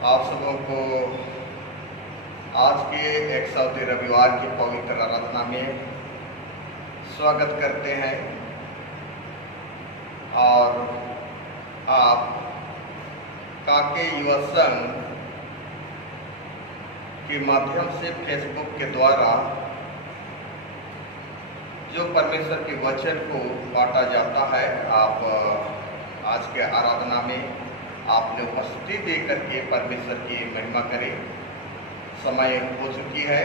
आप सबों को आज के 100वें रविवार की पवित्र आराधना में स्वागत करते हैं। और आप काके युवा संघ के माध्यम से फेसबुक के द्वारा जो परमेश्वर के वचन को बांटा जाता है, आप आज के आराधना में आपने उपस्थिति दे करके परमेश्वर की महिमा करें। समय हो चुकी है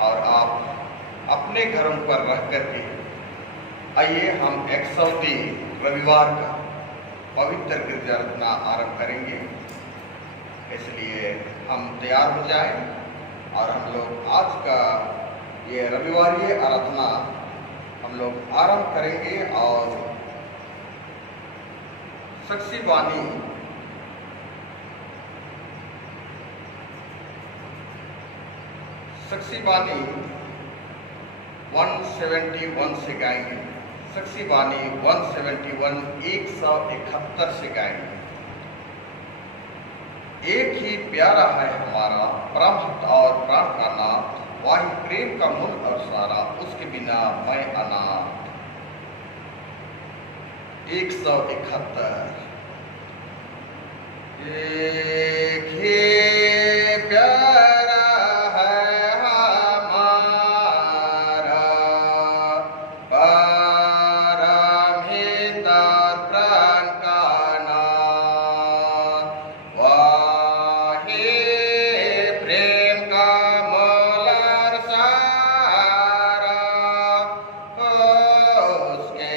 और आप अपने घरों पर रह करके आइए हम 100वें रविवार का पवित्र गिरजा आराधना आरंभ करेंगे। इसलिए हम तैयार हो जाएं और हम लोग आज का ये रविवारी आराधना हम लोग आरंभ करेंगे। और साक्षी वाणी साक्षी वाणी 171 से गाएंगे। साक्षी वाणी 171 171 से गाएंगे। एक ही प्यारा है हमारा परम और प्राण का नाथ, वही प्रेम का मूल और सारा, उसके बिना मैं अनाथ। 171। एक ही प्यारा है हमारा परम हित और प्राण का नाथ, वही प्रेम का मूल और सारा, उसके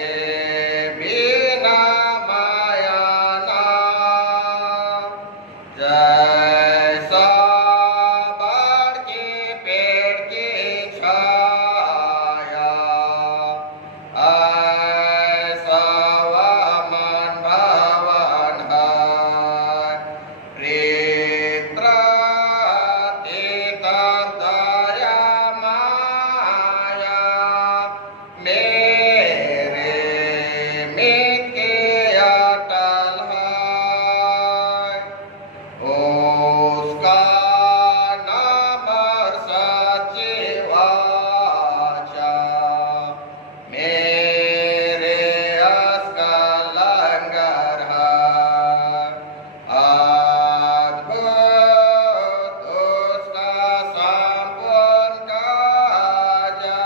बिना माया नाथ। जैसा बाढ़ के पेड़ की छाया, ऐसा वामन भवन है। प्रेत अतीत दया माया, मेरे मित के अटल है। उसका नाम सच्ची वाचा, मेरे यश का लंगर है। अद्भुत उसका संपूर्ण काजा,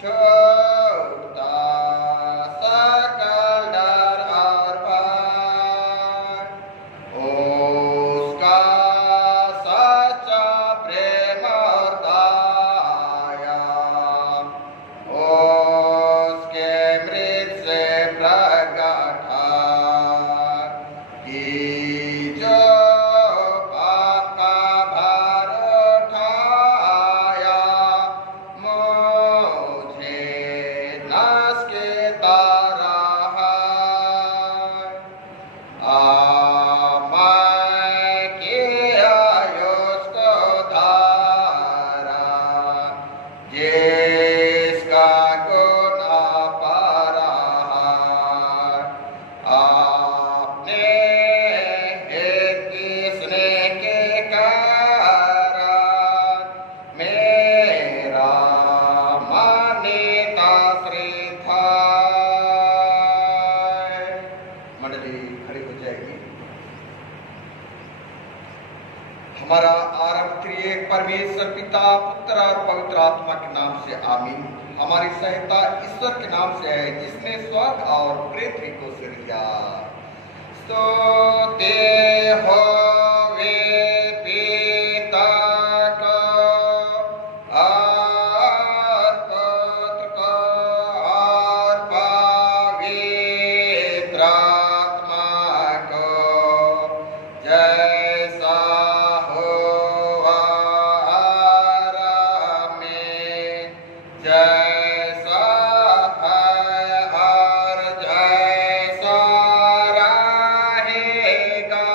छूटता सकल डर और भय। उसका सच्चा प्रेम और दया, उसके मृत से प्रगट है। कि जो पाप का भार उठाया, मुझे नाश के तारा है। मैं किया उसको धारा, जिसका गुना पारा है। आपने हित की स्नेह के कारण मेरा मान्यता श्रेष्ठ है। मंडली खड़ी हो जाएगी। हमारा आरंभ करिए परमेश्वर पिता, पुत्र और पवित्र आत्मा के नाम से आमीन। हमारी सहायता ईश्वर के नाम से है, जिसने स्वर्ग और पृथ्वी को सृजा। स्तुति होवे पिता को और पुत्र को और पवित्र आत्मा को, जैसा हुआ आरंभ में, जैसा है और जैसा रहेगा,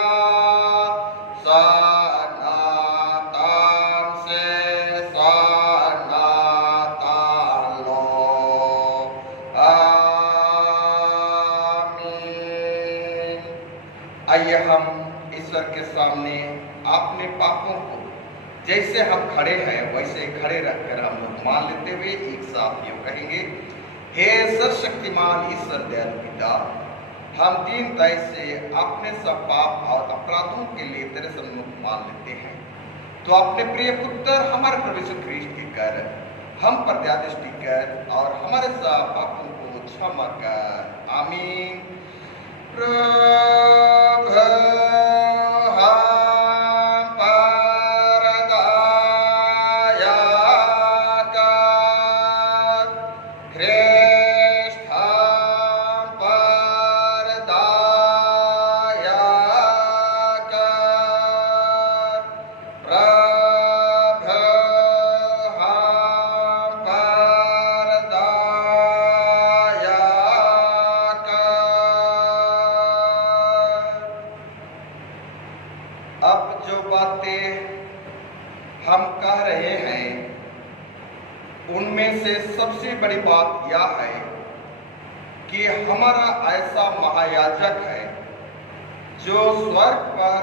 आइए हम ईश्वर के सामने अपने पापों को जैसे हम खड़े हैं वैसे खड़े रखकर हम लोग मान लेते हुए एक साथ यूं कहेंगे, हे सर्वशक्तिमान ईश्वर दयालु पिता, हम दीनता से अपने सब पाप और अपराधों के लिए तेरे सम्मुख मान लेते हैं। तो अपने प्रिय पुत्र हमारे प्रभु यीशु ख्रीष्ट के कर हम पर दया दृष्टि कर और हमारे सब पापों को क्षमा कर। आमीन। प्रभु हम पर दया कर, ख्रीष्ट हम पर दया कर, प्रभु हम पर दया कर। अब जो बातें हम कह रहे हैं उनमें से सबसे बड़ी बात यह है कि हमारा ऐसा महायाजक है जो स्वर्ग पर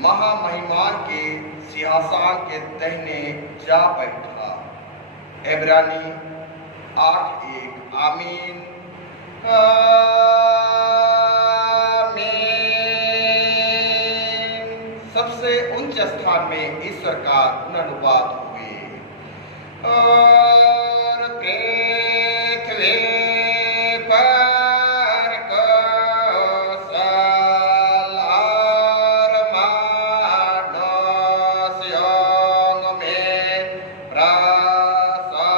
महामहिमान के सिंहासन के दाहिने जा बैठा। इब्रानी 8:1। आमीन। सबसे उच्च स्थान में ईश्वर का गुणानुवाद हुए और पृथ्वी पर कौशल और मनुष्यों में प्रसन्नता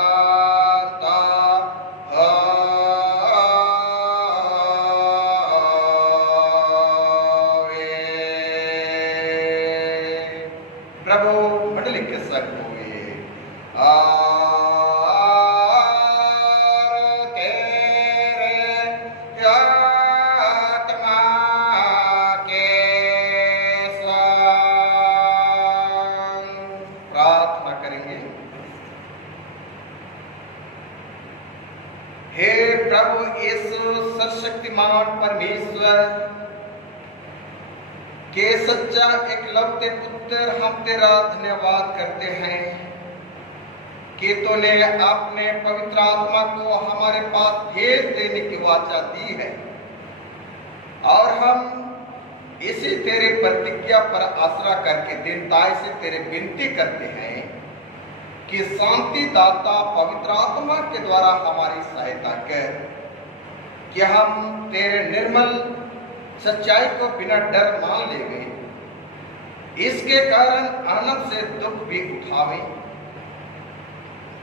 प्रभु मंडली के संग हुए और तेरे आत्मा के संग। प्रार्थना करेंगे। हे प्रभु यीशु सर्वशक्तिमान परमेश्वर के सच्चा एकलौते पुत्र, हम तेरा धन्यवाद करते हैं कि तूने अपने पवित्र आत्मा को हमारे पास भेज देने की वाचा दी है और हम इसी तेरे प्रतिज्ञा पर आसरा करके दीनताई से तेरे विनती करते हैं कि शांति दाता पवित्र आत्मा के द्वारा हमारी सहायता कर कि हम तेरे निर्मल सच्चाई को बिना डर मान लेवे, इसके कारण आनंद से दुख भी उठावे,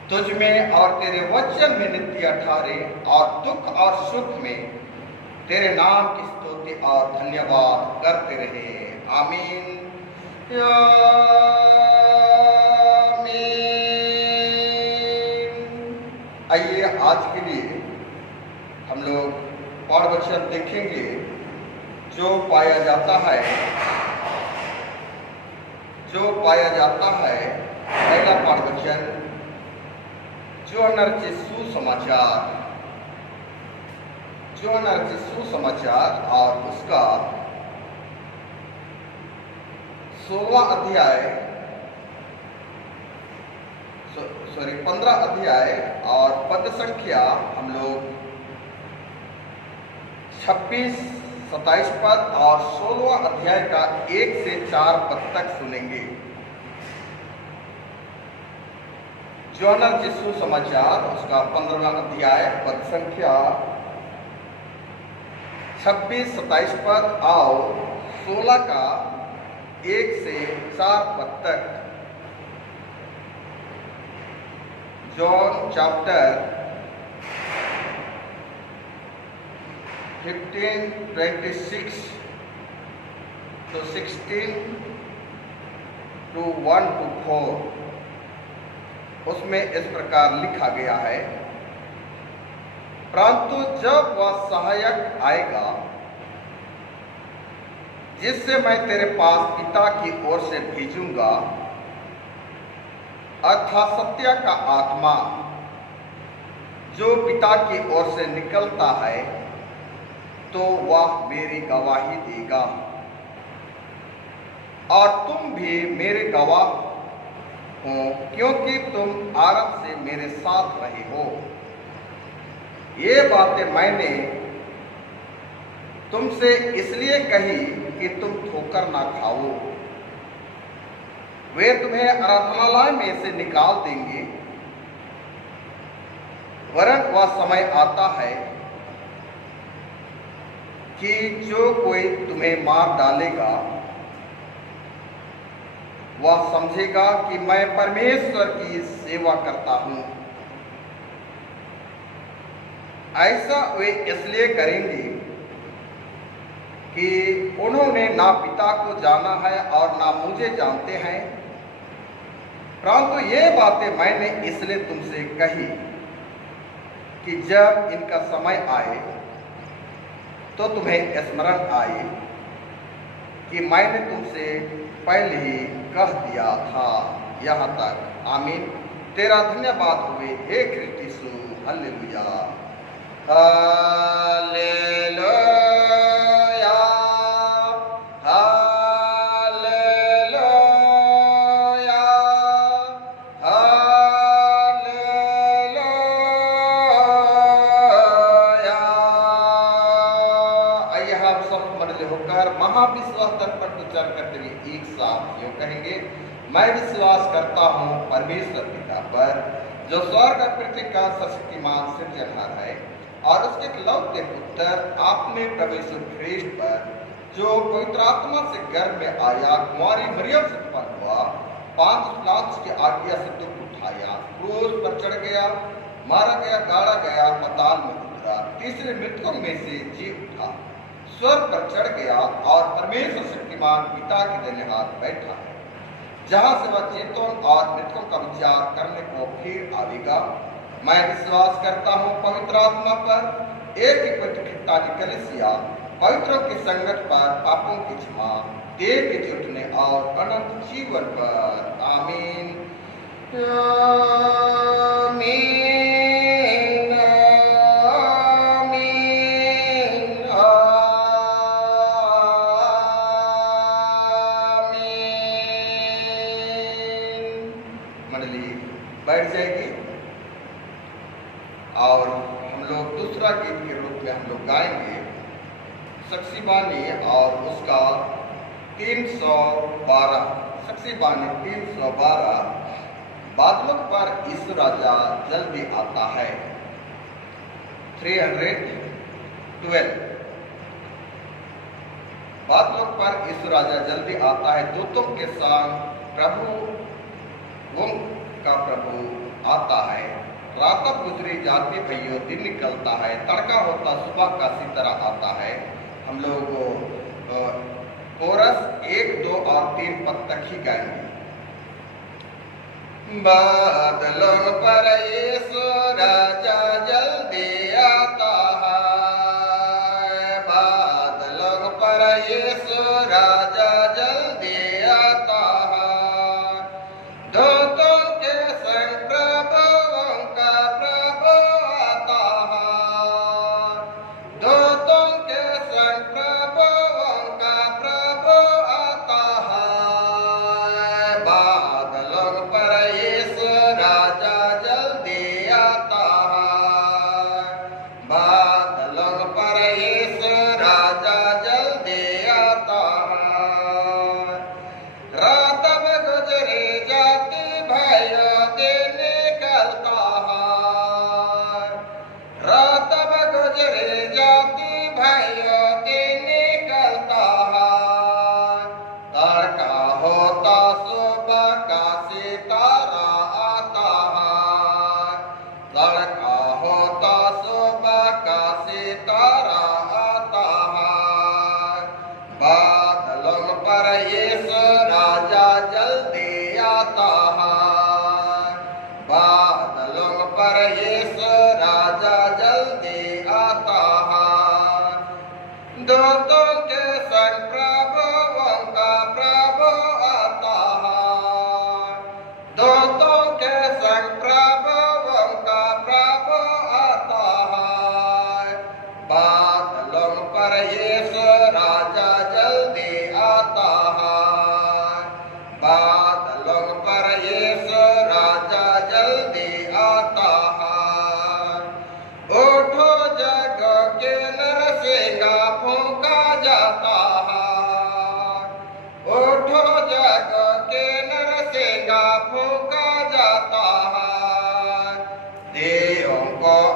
तुझ में और तेरे वचन में नित्य ठहरे और दुख और सुख में तेरे नाम की स्तुति और धन्यवाद करते रहे। आमीन। आइए आज के लिए हम लोग पाठ वचन देखेंगे जो पाया जाता है पहला पाठ वचन जोहन्ना रचित सुसमाचार और उसका 15 अध्याय और पद संख्या हम लोग 26, 27 पद और 16वां अध्याय का 1 से 4 पद तक सुनेंगे। जोहन्ना रचित सुसमाचार उसका 15वां अध्याय पद संख्या 26, 27 पद और 16 का 1 से 4 पद तक। John chapter 15:26 to 16 to 1 to 4 उसमें इस प्रकार लिखा गया है, परंतु जब वह सहायक आएगा जिससे मैं तेरे पास पिता की ओर से भेजूंगा, अर्थात सत्य का आत्मा जो पिता की ओर से निकलता है, तो वह मेरी गवाही देगा। और तुम भी मेरे गवाह हो, क्योंकि तुम आरंभ से मेरे साथ रहे हो। ये बातें मैंने तुमसे इसलिए कही कि तुम ठोकर ना खाओ। वे तुम्हें आराधनालय में से निकाल देंगे, वरन वह समय आता है कि जो कोई तुम्हें मार डालेगा वह समझेगा कि मैं परमेश्वर की सेवा करता हूं। ऐसा वे इसलिए करेंगे कि उन्होंने ना पिता को जाना है और ना मुझे जानते हैं। परंतु ये बातें मैंने इसलिए तुमसे कही कि जब इनका समय आए तो तुम्हें स्मरण आए कि मैंने तुमसे पहले ही कह दिया था। यहाँ तक आमीन। तेरा धन्यवाद हुए हे कृष्ण यीशु। हालेलुया, हालेलुया, महाविश्वास पर उच्चार करते हुए एक साथ यूं कहेंगे, मैं विश्वास करता हूँ परमेश्वर पिता पर, जो स्वर्ग और पृथ्वी का सर्वशक्तिमान सृजनहार है, और उसके इकलौते पुत्र आपने प्रभु यीशु ख्रीष्ट पर, जो पवित्र आत्मा से गर्भ में आया, कुंवारी मरियम से उत्पन्न हुआ, 5 पिलातुस की आज्ञा से दुख उठाया, क्रूस पर चढ़ गया, मारा गया, गाड़ा गया, पाताल में उतरा, तीसरे मृतकों में से जी उठा, स्वर्ग पर चढ़ गया और परमेश्वर शक्तिमान पिता के दाहिने हाथ बैठा है, जहां से वह जीतों और मृतकों का विचार करने को फिर आवेगा। मैं विश्वास करता हूँ पवित्र आत्मा पर, एक ही पवित्र खिट्टानी कलीसिया, पवित्रों की संगत पर, पापों की क्षमा, देह के जुटने और अनंत जीवन पर। आमीन, आमीन। बैठ जाएगी और हम लोग दूसरा गीत के रूप में हम लोग गाएंगे साक्षी बानी, और उसका 312 साक्षी बानी 312, बादलों पर यीशु राजा जल्दी आता है। 312, बादलों पर यीशु राजा जल्दी आता है, दूतों के संग प्रभु का प्रभु आता है। रात गुजरी जाती भैया दिन निकलता है, तड़का होता सुबह का सी तरह आता है। हम लोग कोरस 1, 2 और 3 पद तक ही गाएंगे। बादलों पर यीशु राजा जल्दी आता है, बादलों पर यीशु राजा जल्दी आता है, दूतों के संग प्रभुओं का प्रभु आता है, दूतों के संग प्रभुओं का प्रभु आता है, बादलों पर यीशु राजा जल्दी आता है, बादलों पर यीशु राजा जल्दी आता है। रात में गुजरी जाती भयो दिन निकलता है, रात में गुजरी जाती भयो दिन निकलता है, तड़का होता सुबह का सितारा आता है, तड़का होता सुबह का सितारा आता है, बादलों पर यीशु राजा जल्दी आता है, बादलों पर यीशु राजा जल्दी आता है, दूतों के संग प्रभुओं का प्रभु आता है, दूतों के संग प्रभुओं का प्रभु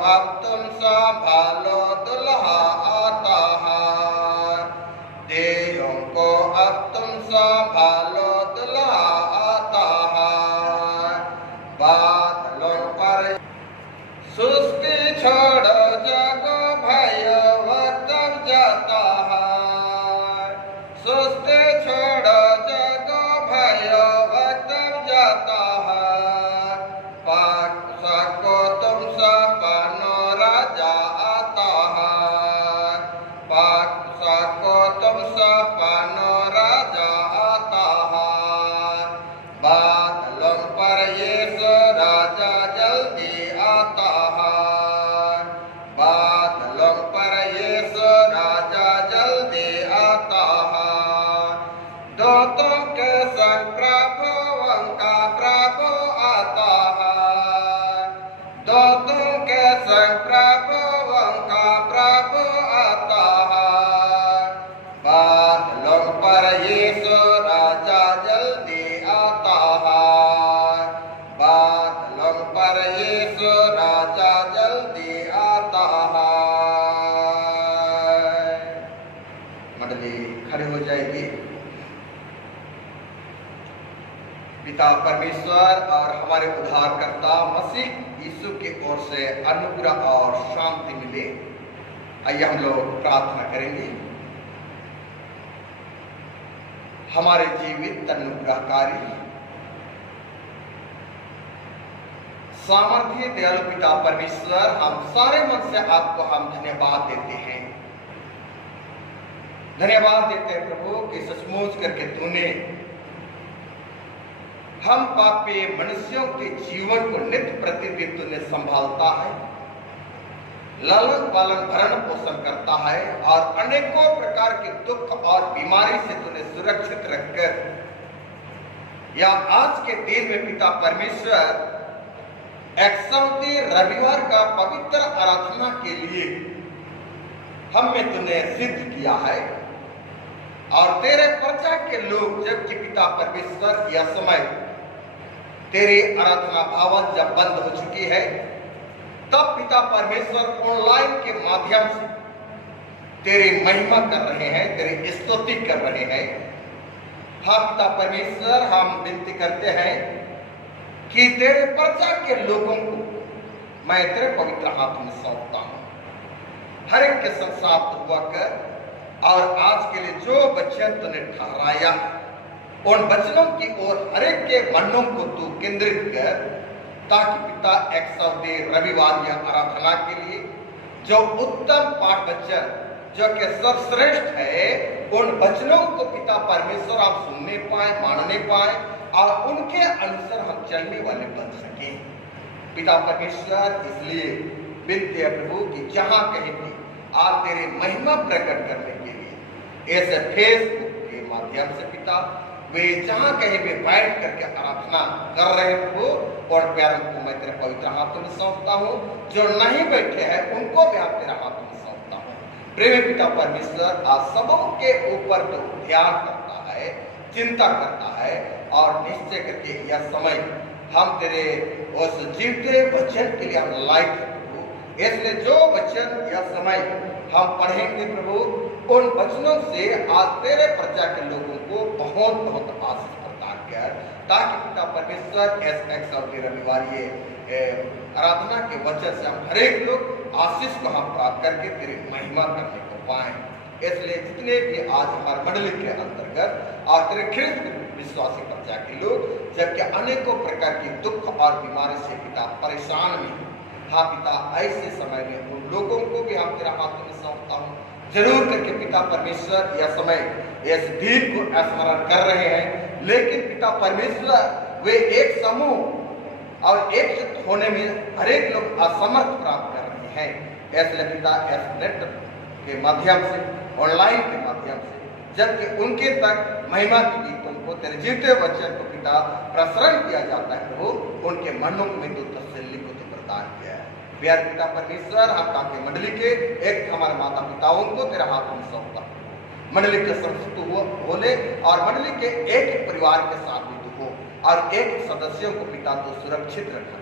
अब तुम संभालो दुल्हा आता है, देहों को अब तुम संभालो दुल्हा आता है। बादलों पर सुस्ती छोड़ो जागो भाइयों वक्त जाता है, सुस्ती छोड़ो जागो भाइयों वक्त जाता है। पाक को तुम सपनो राजा आता है, पाक को तुम सपनो राजा आता है। बादलों पर यीशु राजा जल्दी आता है, बादलों पर यीशु राजा जल्दी आता है। दूतों के संग प्रभुओं का प्रभु आता है, दूतों के संग प्रभुओं का प्रभु आता है। बादलों पर यीशु राजा जल्दी आता है, बादलों पर यीशु राजा जल्दी आता है। मंडली खड़े हो जाएगी। पिता परमेश्वर और हमारे उद्धारकर्ता मसीह यीशु की ओर से अनुग्रह और शांति मिले। आइए हम लोग प्रार्थना करेंगे। हमारे जीवित अनुग्रहकारी सामर्थ्य दयालु पिता परमेश्वर, हम सारे मन से आपको हम धन्यवाद देते हैं, धन्यवाद देते हैं प्रभु कि सचमुच करके तूने हम पापी मनुष्यों के जीवन को नित्य प्रतिदिन तूने संभालता है, लालन पालन भरण पोषण करता है और अनेकों प्रकार के दुख और बीमारी से तूने सुरक्षित रखकर या आज के दिन में पिता परमेश्वर एक रविवार का पवित्र आराधना के लिए हम में तूने सिद्ध किया है। और तेरे प्रजा के लोग जबकि पिता परमेश्वर यह समय तेरी आराधना भवन जब बंद हो चुकी है, तब पिता परमेश्वर ऑनलाइन के माध्यम से तेरी महिमा कर रहे हैं, तेरी स्तुति कर रहे हैं। हाँ पिता परमेश्वर, हम विनती करते हैं कि तेरे प्रजा के लोगों को मैं तेरे पवित्र हाथ में सौंपता हूं, हर एक के संग साथ हुआ कर और आज के लिए जो वचन तूने ठहराया उन वचनों की ओर हर एक के मनों को तू केंद्रित कर, ताकि पिता एक रविवार या आराधना के लिए जो उत्तम पाठ वचन जो कि सर्वश्रेष्ठ है, उन वचनों को पिता परमेश्वर आप सुनने पाए, मानने पाए और उनके अनुसार हम चलने वाले बन सके। पिता परमेश्वर, इसलिए विनती है प्रभु कि जहां कहीं भी आप तेरी महिमा प्रकट करने के लिए ऐसे फेसबुक के माध्यम से पिता वे जहां कहीं भी बैठ करके आराधना कर रहे प्रभु, और प्यारों को मैं तेरे पवित्र हाथों में सौंपता हूँ। जो नहीं बैठे हैं उनको भी आप तेरे हाथों में सौंपता हूँ। प्रेमी पिता परमेश्वर, आप सबों के ऊपर तो ध्यान करता है, चिंता करता है और निश्चय करके यह समय हम तेरे उस जीवते वचन के लिए हम लायक हैं प्रभु। इसलिए जो वचन यह समय हम पढ़ेंगे प्रभु, उन वचनों से आज तेरे प्रजा के लोगों को बहुत बहुत आशीष प्रदान कर, ताकि पिता परमेश्वर रविवार ये आराधना के वचन से हम हरेक लोग आशीष को हम प्राप्त करके तेरी महिमा करने को पाए। इसलिए जितने भी आज हमारे मंडली के अंतर्गत और तेरे ख्रिस्त विश्वासी प्रजा के लोग जबकि अनेकों प्रकार की दुख और बीमारी से पिता परेशान में, हाँ पिता ऐसे समय में उन लोगों को भी हम तेरा हाथों में सौंपता हूँ। जरूर करके पिता परमेश्वर यह समय इस भीड़ को स्मरण कर रहे हैं, लेकिन पिता परमेश्वर वे एक समूह और एकजुट होने में हरेक लोग असमर्थ प्राप्त कर रहे हैं। इसलिए पिता इस नेट के माध्यम से, ऑनलाइन के माध्यम से, जबकि उनके तक महिमा की गीतों को तेरे जीवते वचन को पिता प्रसारण किया जाता है प्रभु, उनके मनों में तो तसल्ली को तो प्रदान किया है। प्यार पिता परमेश्वर, हम काके मंडली के एक हमारे माता पिताओं को तेरा हाथों में सौंपता हूं। मंडली के संतुष्ट होने और मंडली के एक परिवार के साथ भी तू हो और एक सदस्यों को पिता तो सुरक्षित रखा,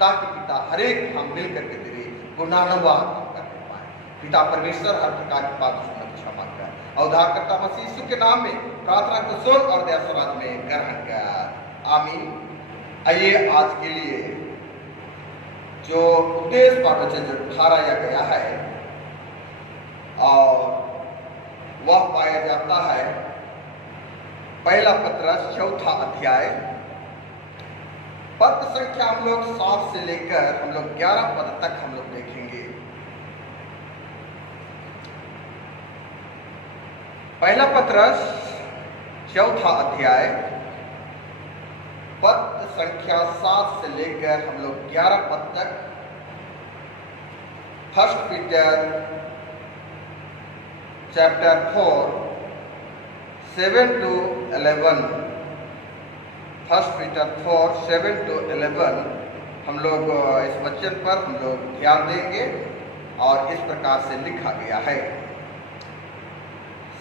ताकि पिता हर एक हम मिल करके तेरे गुणानुवाद हम करने पाए। पिता परमेश्वर हर प्रकार की बात सुनने की क्षमा कर। उद्धारकर्ता मसीह यीशु के नाम में प्रार्थना को सुन और दया समाज में ग्रहण कर। आमीन। आइए आज के लिए जो उपदेश पाठवचन जो ठहराया गया है और वह पाया जाता है पहला पत्रस चौथा अध्याय, पद संख्या हम लोग 7 से लेकर हम लोग 11 पद तक हम लोग देखेंगे। पहला पत्रस चौथा अध्याय पद संख्या 7 से लेकर हम लोग 11 पद तक। First Peter chapter 4 7 to 11, first Peter 4 7 to 11 हम लोग इस वचन पर हम लोग ध्यान देंगे और इस प्रकार से लिखा गया है।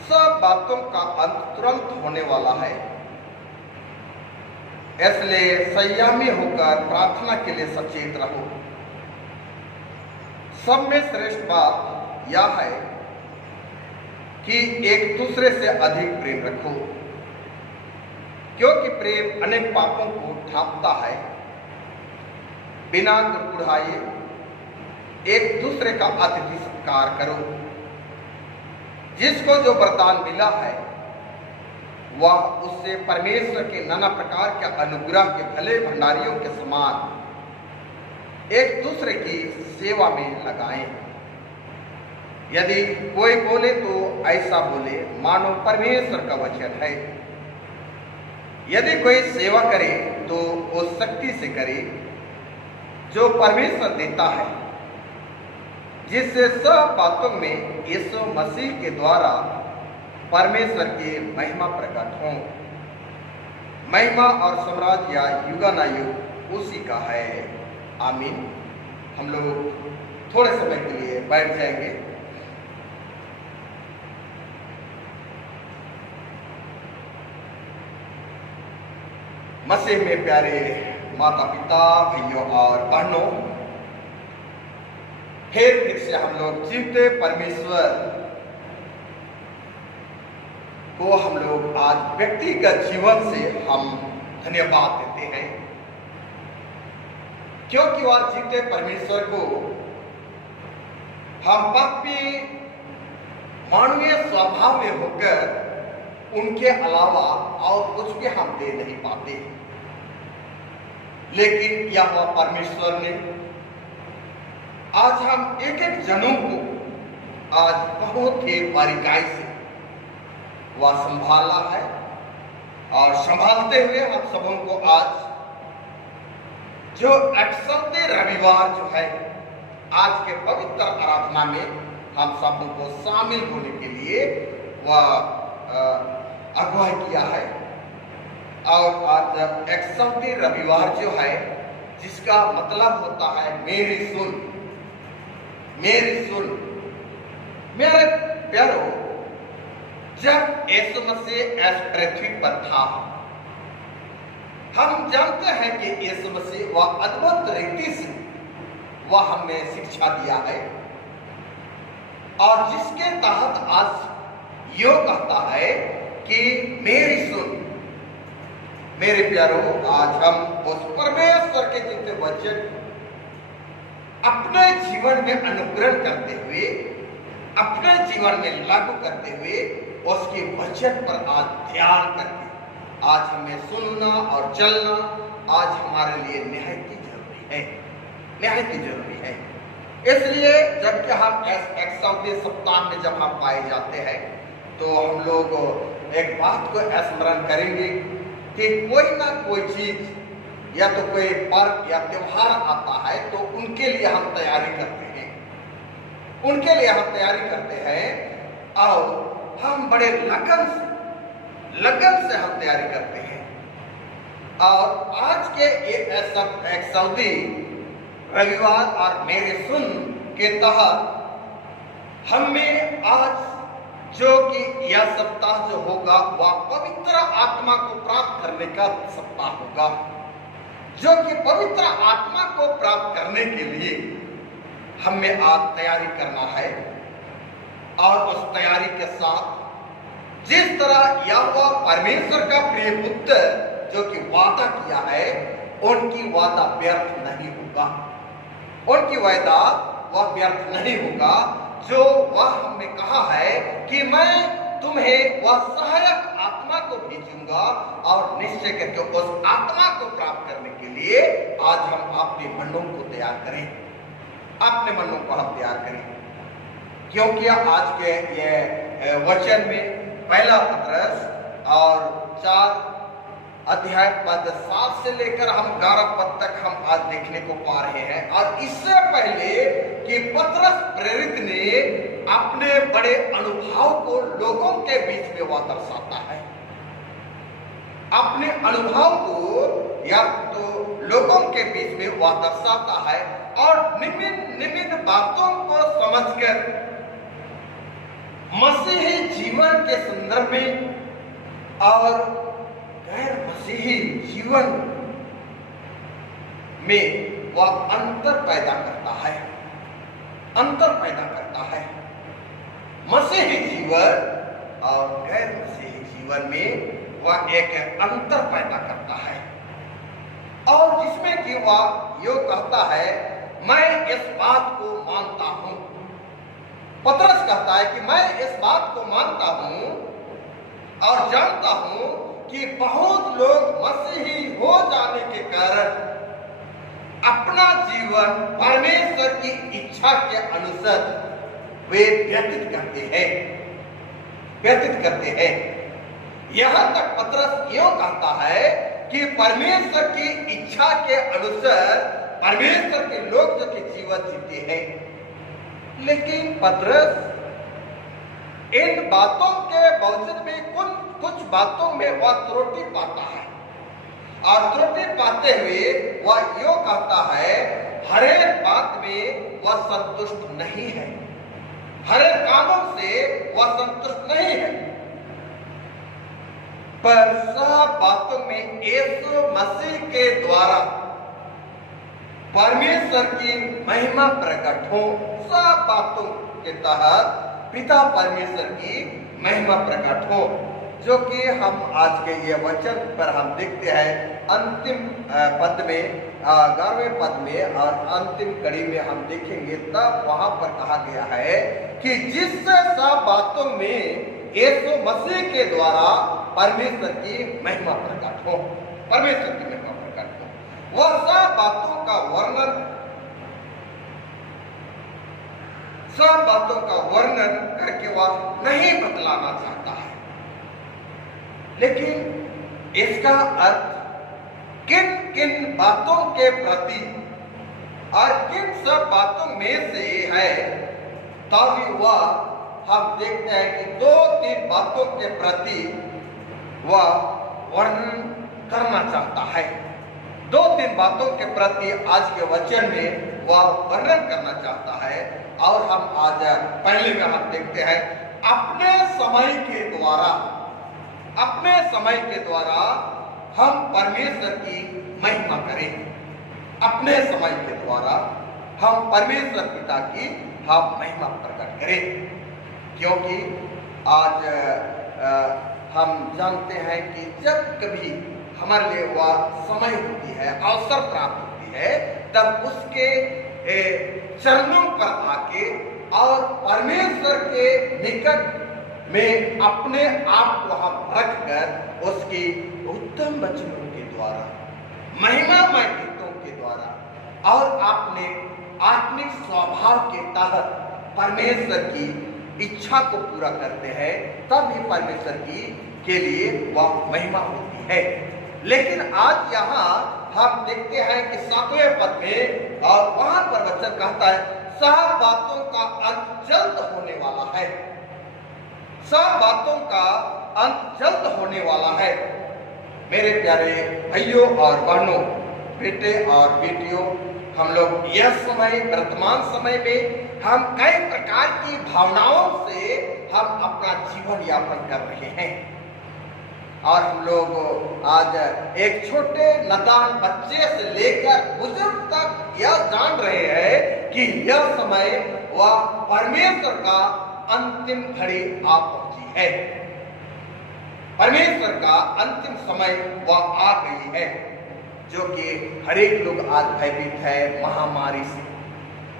सब बातों का अंत तुरंत होने वाला है, इसलिए संयमी होकर प्रार्थना के लिए सचेत रहो। सब में श्रेष्ठ बात यह है कि एक दूसरे से अधिक प्रेम रखो, क्योंकि प्रेम अनेक पापों को ढांपता है। बिना कुड़कुड़ाए एक दूसरे का अतिथि सत्कार करो। जिसको जो वरदान मिला है वह उससे परमेश्वर के नाना प्रकार के अनुग्रह के भले भंडारियों के समान एक दूसरे की सेवा में लगाएं। यदि कोई बोले तो ऐसा बोले मानो परमेश्वर का वचन है। यदि कोई सेवा करे तो वो शक्ति से करे जो परमेश्वर देता है, जिससे सब बातों में यीशु मसीह के द्वारा परमेश्वर की महिमा प्रकट हो। महिमा और साम्राज्य युगानुयुग उसी का है। आमीन। हम लोग थोड़े समय के लिए बैठ जाएंगे। मसीह में प्यारे माता पिता, भाइयों और बहनों, फिर से हम लोग जीवते परमेश्वर को हम लोग आज व्यक्तिगत जीवन से हम धन्यवाद देते हैं, क्योंकि वह जीवते परमेश्वर को हम पापी मानवीय स्वभाव में होकर उनके अलावा और कुछ भी हम दे नहीं पाते, लेकिन यह वह परमेश्वर ने आज हम एक एक जनों को आज बहुत ही बारीकाई से वह संभाला है और संभालते हुए हम सबों को आज जो अक्सर रविवार जो है आज के पवित्र आराधना में हम सबों को शामिल होने के लिए वह अगुवाई किया है। और आज एक्सौती रविवार जो है, जिसका मतलब होता है मेरी सुन, मेरी सुन। मेरे प्यारो, जब यीशु मसीह इस पृथ्वी पर था, हम जानते हैं कि यीशु मसीह वह अद्भुत रीति से वह हमें शिक्षा दिया है और जिसके तहत आज यो कहता है कि मेरी सुन। मेरे प्यारो, आज हम उस परमेश्वर के जितने वचन अपने जीवन में अनुग्रहण करते हुए, अपने जीवन में लागू करते हुए उसके वचन पर आज ध्यान करके आज हमें सुनना और चलना आज हमारे लिए निहायत ही जरूरी है, निहायत ही जरूरी है। इसलिए जब कि हम इस सप्ताह में जब हम पाए जाते हैं तो हम लोग एक बात को स्मरण करेंगे कि कोई ना कोई चीज या तो कोई पर्व या त्योहार आता है तो उनके लिए हम तैयारी करते हैं, उनके लिए हम तैयारी करते हैं और हम बड़े लगन से हम तैयारी करते हैं। और आज के एक सऊदी रविवार और मेरे सुन के तहत हमें आज जो कि यह सप्ताह जो होगा वह पवित्र आत्मा को प्राप्त करने का सप्ताह होगा। जो कि पवित्र आत्मा को प्राप्त करने के लिए हमें आज तैयारी करना है। और उस तैयारी के साथ जिस तरह यहोवा परमेश्वर का प्रिय पुत्र जो कि वादा किया है, उनकी वादा व्यर्थ नहीं होगा, उनकी वादा वह व्यर्थ नहीं होगा। जो वह हमने कहा है कि मैं तुम्हें वह सहायक आत्मा को भेजूंगा, और निश्चय करके उस आत्मा को प्राप्त करने के लिए आज हम अपने मनों को तैयार करें, अपने मनों को हम तैयार करें। क्योंकि आज के ये वचन में पहला पत्रस और 4 अध्याय पद 7 से लेकर हम 11 पद तक हम आज देखने को पा रहे हैं। और इससे पहले कि पत्रस प्रेरित ने अपने बड़े अनुभव को लोगों के बीच में वह दर्शाता है, अपने अनुभव को या तो लोगों के बीच में वह दर्शाता है, और निम्न बातों को समझकर मसीही जीवन के संदर्भ में और गैर मसीही जीवन में वह अंतर पैदा करता है, अंतर पैदा करता है। मसीही जीवन और गैर मसीही जीवन में वह एक अंतर पैदा करता है, और जिसमें कि वह यो कहता है, मैं इस बात को मानता हूं। पतरस कहता है कि मैं इस बात को मानता हूं और जानता हूं कि बहुत लोग मसीही हो जाने के कारण अपना जीवन परमेश्वर की इच्छा के अनुसार वे व्यतीत करते हैं। यहां तक पतरस यूं कहता है कि परमेश्वर की इच्छा के अनुसार परमेश्वर के लोग जो कि जीवन जीते हैं। लेकिन पतरस इन बातों के बावजूद भी कुछ बातों में वह त्रुटि पाता है, और त्रुटि पाते हुए वह यूं कहता है, हर एक बात में वह संतुष्ट नहीं है, हर एक कामों से वह संतुष्ट नहीं है, पर सब बातों में यीशु मसीह के द्वारा परमेश्वर की महिमा प्रकट हो। सब बातों के तहत पिता परमेश्वर की महिमा प्रकट हो, जो कि हम आज के ये वचन पर हम देखते हैं अंतिम पद में, 11वें पद में और अंतिम कड़ी में हम देखेंगे। तब वहां पर कहा गया है कि जिससे सब बातों में यीशु मसीह के द्वारा परमेश्वर की महिमा प्रकट हो, परमेश्वर की महिमा प्रकट हो। वह सब बातों का वर्णन करके वह नहीं बतलाना चाहता है, लेकिन इसका अर्थ किन किन बातों के प्रति और किन सब बातों में से है, तभी वह हम देखते हैं कि 2-3 बातों के प्रति वह वर्णन करना चाहता है। 2-3 बातों के प्रति आज के वचन में वह वर्णन करना चाहता है। और हम आज पहले में हम देखते हैं अपने समय के द्वारा हम परमेश्वर की महिमा करें। अपने समय के द्वारा हम परमेश्वर पिता की हम महिमा प्रकट करें, क्योंकि आज हम जानते हैं कि जब कभी हमारे लिए वह समय होती है, अवसर प्राप्त होती है, तब उसके चरणों पर आके और परमेश्वर के निकट में अपने आप को हम रखकर उसकी उत्तम वचनों के द्वारा, महिमामय गीतों के द्वारा और अपने आत्मिक स्वभाव के तहत परमेश्वर की इच्छा को पूरा करते हैं, तब ही परमेश्वर की के लिए वह महिमा होती है। लेकिन आज यहाँ हम देखते हैं कि 7वें पद में, और वहां पर वचन कहता है सब बातों का अंत जल्द होने वाला है, सब बातों का अंत जल्द होने वाला है। मेरे प्यारे भाइयों और बहनों, बेटे और बेटियों, हम लोग यह समय, वर्तमान समय में हम कई प्रकार की भावनाओं से हम अपना जीवन यापन कर रहे हैं। और हम लोग आज एक छोटे नादान बच्चे से लेकर बुजुर्ग तक यह जान रहे हैं कि यह समय वह परमेश्वर का अंतिम घड़ी आ पहुंची है। परमेश्वर का अंतिम समय वह आ गई है, जो कि हर एक लोग आज भयभीत है महामारी से।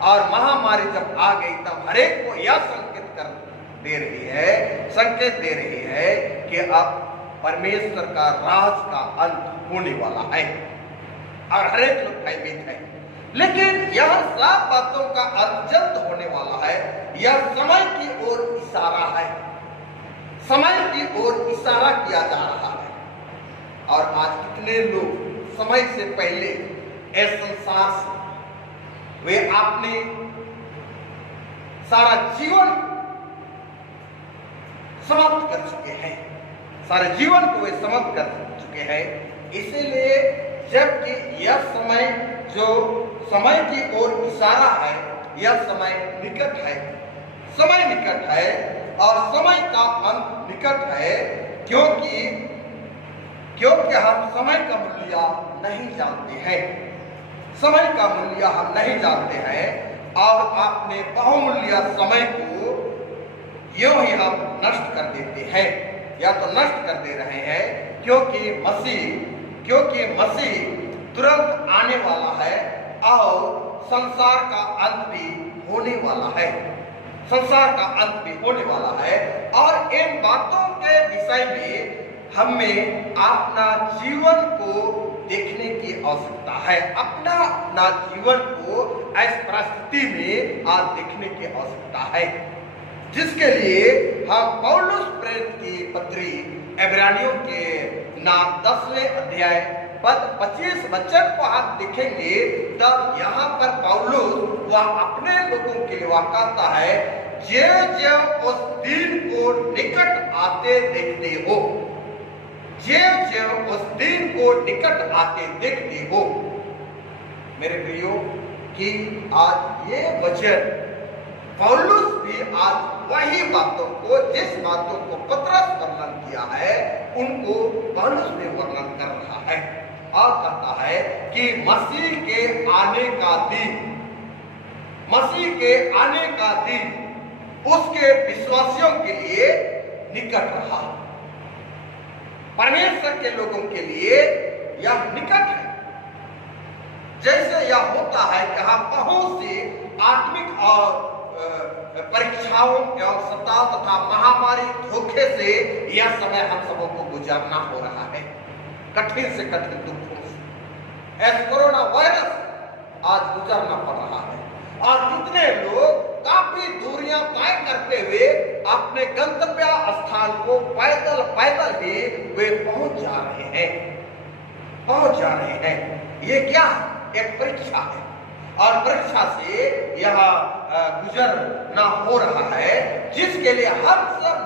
और महामारी जब आ गई तब हर एक को यह संकेत दे रही है कि अब परमेश्वर का राज का अंत होने वाला है और हर एक लोग भयभीत है। लेकिन यह सब बातों का अंत जल्द होने वाला है। यह समय की ओर इशारा है, समय की ओर इशारा किया जा रहा है। और आज कितने लोग समय से पहले इस संसार से वे अपने सारा जीवन समाप्त कर चुके हैं, सारे जीवन को वे समाप्त कर चुके हैं। इसीलिए जबकि यह समय जो समय की ओर इशारा है, यह समय निकट है, समय निकट है और समय का अंत निकट है, क्योंकि हम समय का मूल्य नहीं जानते हैं, समय का मूल्य हम नहीं जानते हैं और अपने बहुमूल्य समय को यूं ही हम नष्ट कर देते हैं, या तो नष्ट कर दे रहे हैं, क्योंकि मसीह तुरंत आने वाला है और संसार का अंत भी होने वाला है, संसार का अंत भी होने वाला है। और इन बातों के विषय में हमें अपना जीवन को देखने की आवश्यकता है, अपना जीवन को इस परिस्थिति में आज देखने की आवश्यकता है, जिसके लिए हम पौलुस प्रेरित की पत्री इब्रानियों के नाम 10वें अध्याय पद 25 वचन को आप देखेंगे, तब यहाँ पर पौलुस वह अपने लोगों के लिए वह कहता है, जो उस दिन को निकट आते देखते हो, जो उस दिन को निकट आते देखते हो। मेरे प्रियो, कि आज ये वचन पौलुस भी आज वही बातों को, जिस बातों को पतरस वर्णन किया है, उनको पौलुस भी वर्णन कर रहा है और कहता है कि मसीह के आने का दिन, मसीह के आने का दिन उसके विश्वासियों के लिए निकट रहा। परमेश्वर के लोगों के लिए यह निकट है। जैसे यह होता है कि हम बहुत सी आत्मिक और परीक्षाओं और सताव तथा महामारी धोखे से यह समय हम सबों को गुजारना हो रहा है, कठिन से कठिन दुखों से। इस कोरोना वायरस आज गुजरना पड़ रहा है और कितने लोग काफी दूरियां तय करते हुए अपने गंतव्य स्थान को पैदल ही वे पहुंच जा रहे हैं। ये क्या है? एक परीक्षा है और परीक्षा से यह गुजरना हो रहा है, जिसके लिए हम सब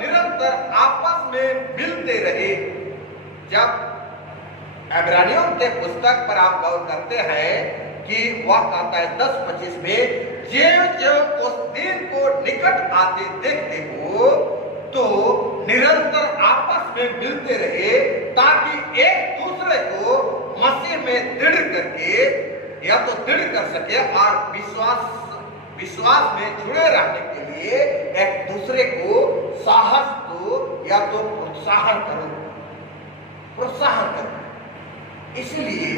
निरंतर आपस में मिलते रहे। जब इब्रानियों के पुस्तक पर आप गौर करते हैं कि वह कहता है 10:25 में, जो उस दिन को निकट आते देखते हो तो निरंतर आपस में मिलते रहे, ताकि एक दूसरे को मसीह में दृढ़ करके या तो दृढ़ कर सके और विश्वास में जुड़े रहने के लिए एक दूसरे को साहस दो या तो प्रोत्साहन करो। इसलिए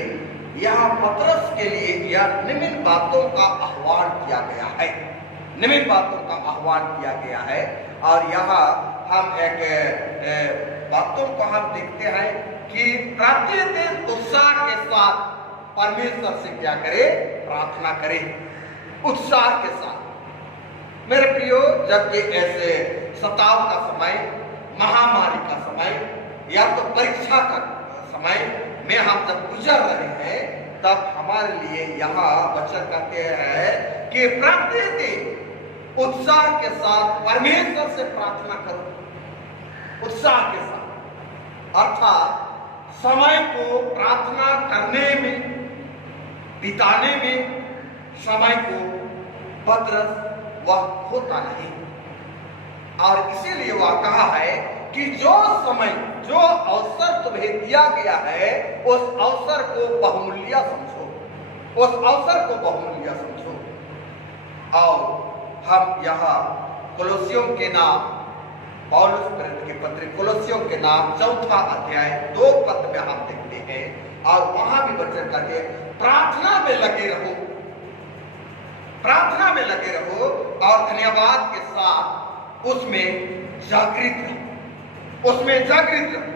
यहाँ पतरस के लिए यह निम्न बातों का आह्वान किया गया है, निम्न बातों का आह्वान किया गया है। और यहाँ हम एक बातों को हम देखते हैं कि प्रतिदिन उत्साह के साथ परमेश्वर से क्या करे? प्रार्थना करे, उत्साह के साथ। मेरे प्रियो, जबकि ऐसे सताव का समय, महामारी का समय या तो परीक्षा का समय में हम जब गुजर रहे हैं, तब हमारे लिए यहाँ वचन कहते हैं कि प्रतिदिन उत्साह के साथ परमेश्वर से प्रार्थना करो, उत्साह के साथ। अर्थात समय को प्रार्थना करने में, बिताने में समय को पतरस वह खोता नहीं। और इसीलिए वह कहा है कि जो समय, जो अवसर तुम्हें दिया गया है, उस अवसर को बहुमूल्य समझो, उस अवसर को बहुमूल्य समझो। और हम यहाँ कोलोसियों के नाम, पौलुस प्रेरित के पत्र कोलोसियों के नाम 4 अध्याय 2 पद में हम देखते हैं, और वहां भी वचन कहते हैं प्रार्थना में लगे रहो, प्रार्थना में लगे रहो, और धन्यवाद के साथ उसमें जागृत रहो, उसमें जागृत रहो।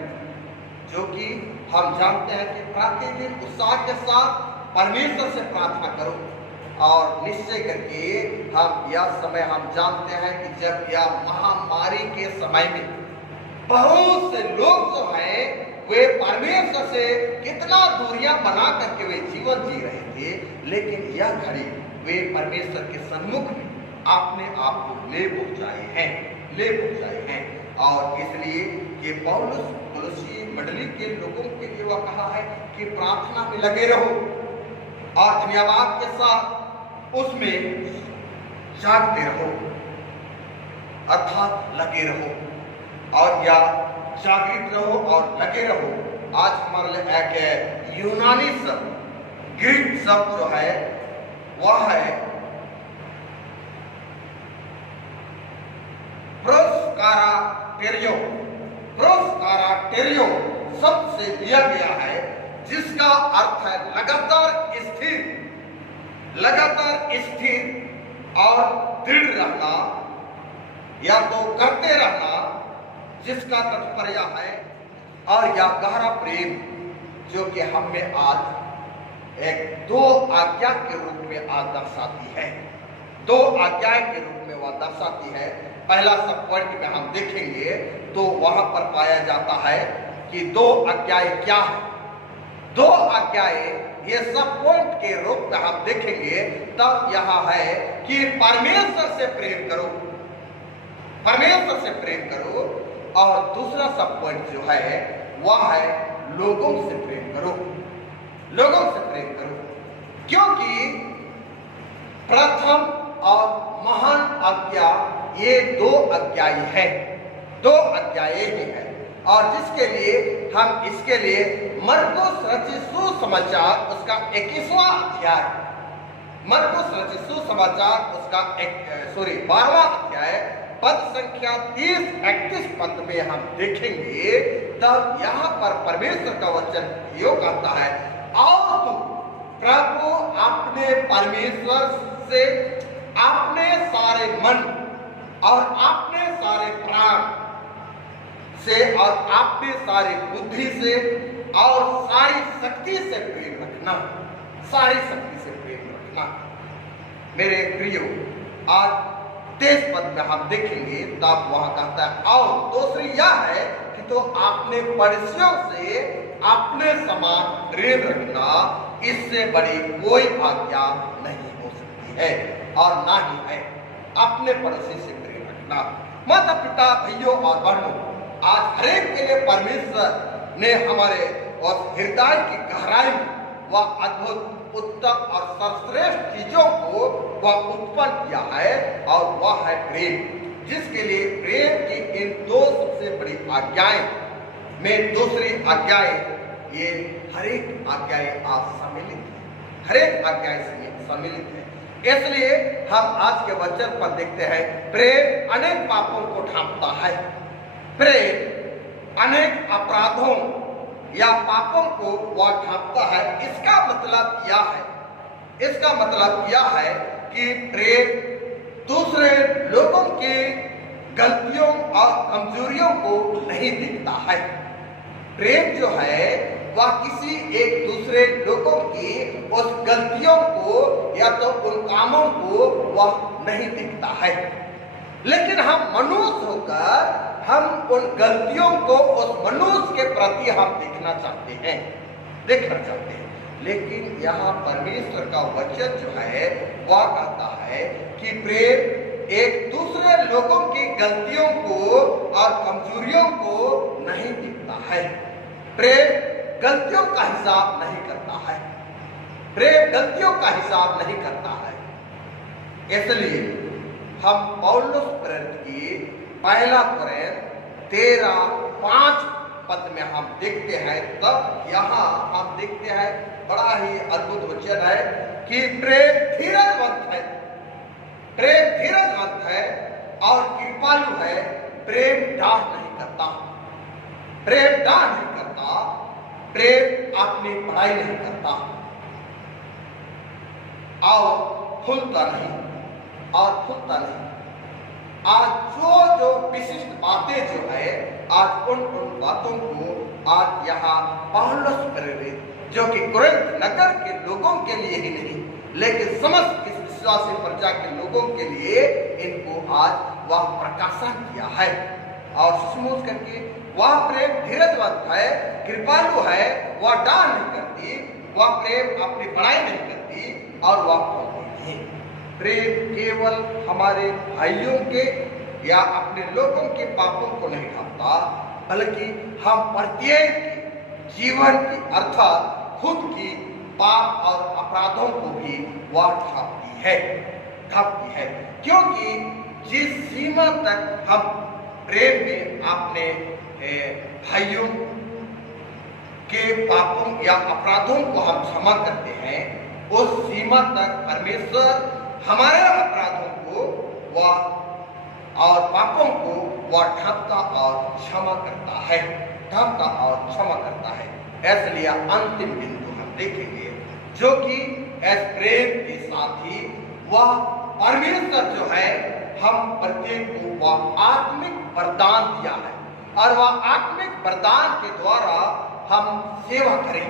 जो कि हम जानते हैं कि प्रतिदिन उत्साह के साथ परमेश्वर से प्रार्थना करो, और निश्चय करके हम यह समय हम जानते हैं कि जब यह महामारी के समय में बहुत से लोग जो हैं वे परमेश्वर से कितना दूरियां बना करके वे जीवन जी रहे थे, लेकिन यह घड़ी वे परमेश्वर के सन्मुख में अपने आप को ले पहुंचाए हैं, ले पहुंचाए हैं। और इसलिए कि पौलुस कोलोसी मंडली के लोगों के लिए वह कहा है कि प्रार्थना में लगे रहो, और धन्यवाद के साथ उसमें जागते रहो, अर्थात लगे रहो, और या जागृत रहो और लगे रहो। आज हमारे लिए एक यूनानी शब्द, ग्रीक शब्द जो है वह है प्रोस्काराटेरियो। प्रोस्काराटेरियो शब्द से लिया गया है, जिसका अर्थ है लगातार स्थिर, लगातार स्थिर और दृढ़ रहना, या तो करते रहना, जिसका तात्पर्य है, और यह गहरा प्रेम जो कि हमें आज एक 2 आज्ञा के रूप में आज दर्शाती है, 2 आज्ञाएं के रूप में वह दर्शाती है। पहला सब पॉइंट में हम देखेंगे तो वहां पर पाया जाता है कि 2 आज्ञाएं क्या है। 2 आज्ञाएं ये सब पॉइंट के रूप में हम देखेंगे, तब यह है कि परमेश्वर से प्रेम करो, परमेश्वर से प्रेम करो, और दूसरा सब पॉइंट जो है वह है लोगों से प्रेम करो, लोगों से प्रेम करो। क्योंकि प्रथम और महान आज्ञा ये 2 आज्ञाएं हैं, 2 आज्ञाएं ही है, और जिसके लिए हम इसके लिए मरकुस रचित सुसमाचार उसका 21वां अध्याय, मरकुस रचित सुसमाचार उसका 12वां अध्याय पद संख्या 30-31 पद में हम देखेंगे, तब यहाँ पर परमेश्वर का वचन यो कहता है, और तुम प्रभु अपने परमेश्वर से अपने सारे मन और अपने सारे प्राण से और अपने सारी बुद्धि से और सारी शक्ति से प्रेम रखना, सारी शक्ति से प्रेम रखना। मेरे प्रियो, आज 23 पद में हम देखेंगे, तब वहां कहता है, और दूसरी यह है कि तो अपने पड़ोसियों से अपने समान प्रेम रखना, इससे बड़ी कोई आज्ञा नहीं हो सकती है, और ना ही है अपने पड़ोसी से प्रेम रखना। माता पिता, भाइयों और बहनों, आज हरेक के लिए परमेश्वर ने हमारे उस हृदय की गहराई में वह अद्भुत, उत्तम और सर्वश्रेष्ठ चीजों को वह उत्पन्न किया है, और वह है प्रेम, जिसके लिए प्रेम की इन 2 सबसे बड़ी आज्ञाएं में दूसरी आज्ञाएं, ये हरेक आज्ञाएं आज सम्मिलित है, हरेक आज्ञाएं सम्मिलित है। इसलिए हम आज के वचन पर देखते हैं, प्रेम अनेक पापों को ढांपता है, प्रेम अनेक अपराधों या पापों को वह ढांपता है। इसका मतलब यह है, इसका मतलब यह है कि प्रेम दूसरे लोगों की गलतियों और कमजोरियों को नहीं देखता है। प्रेम जो है वह किसी एक दूसरे लोगों की उस गलतियों को या तो उन कामों को वह नहीं देखता है, लेकिन हम मनुष्य होकर हम उन गलतियों को उस मनुष्य के प्रति हम देखना चाहते हैं, देखना चाहते हैं। लेकिन यहाँ परमेश्वर का वचन जो है वह कहता है कि प्रेम एक दूसरे लोगों की गलतियों को और कमजोरियों को नहीं देखता है। प्रेम गलतियों का हिसाब नहीं करता है, प्रेम गलतियों का हिसाब नहीं करता है। इसलिए हम पौलुस प्रेरित की 1 कोरिन्थ 13:5 पद में हम देखते हैं, तब यहाँ हम देखते हैं बड़ा ही अद्भुत वचन है कि प्रेम धीरजवंत है, प्रेम धीरजवंत है और कृपालु है, प्रेम डाह नहीं करता, प्रेम डाह नहीं करता, प्रेम अपनी पढ़ाई नहीं करता और फूलता नहीं, और फूलता नहीं। आज जो विशिष्ट बातें जो है, आज उन बातों को आज यहाँ पौलुस प्रेरित, जो कि कुरिन्थ नगर के लोगों के लिए ही नहीं लेकिन समस्त इस विश्वासी प्रजा के लोगों के लिए इनको आज वह प्रकाशन किया है। और सुसमोच करके वह प्रेम धीरजवंत है, कृपालु है, वह डाह नहीं करती, वह प्रेम अपनी बड़ाई नहीं करती और वह फलती नहीं। प्रेम केवल हमारे भाइयों के या अपने लोगों के पापों को नहीं ढांपता, बल्कि हम प्रत्येक जीवन की अर्थात खुद की पाप और अपराधों को भी वह ढांपती है, ढांपती है। क्योंकि जिस सीमा तक हम प्रेम में अपने भाइयों के पापों या अपराधों को हम क्षमा करते हैं, उस सीमा तक परमेश्वर हमारे अपराधों को वह और पापों को वह ढांपता और क्षमा करता है, ढांपता और क्षमा करता है। इसलिए अंतिम बिंदु हम देखेंगे जो कि इस प्रेम के साथ ही वह परमेश्वर जो है हम प्रत्येक को वह आत्मिक वरदान दिया है और वह आत्मिक वरदान के द्वारा हम सेवा करें,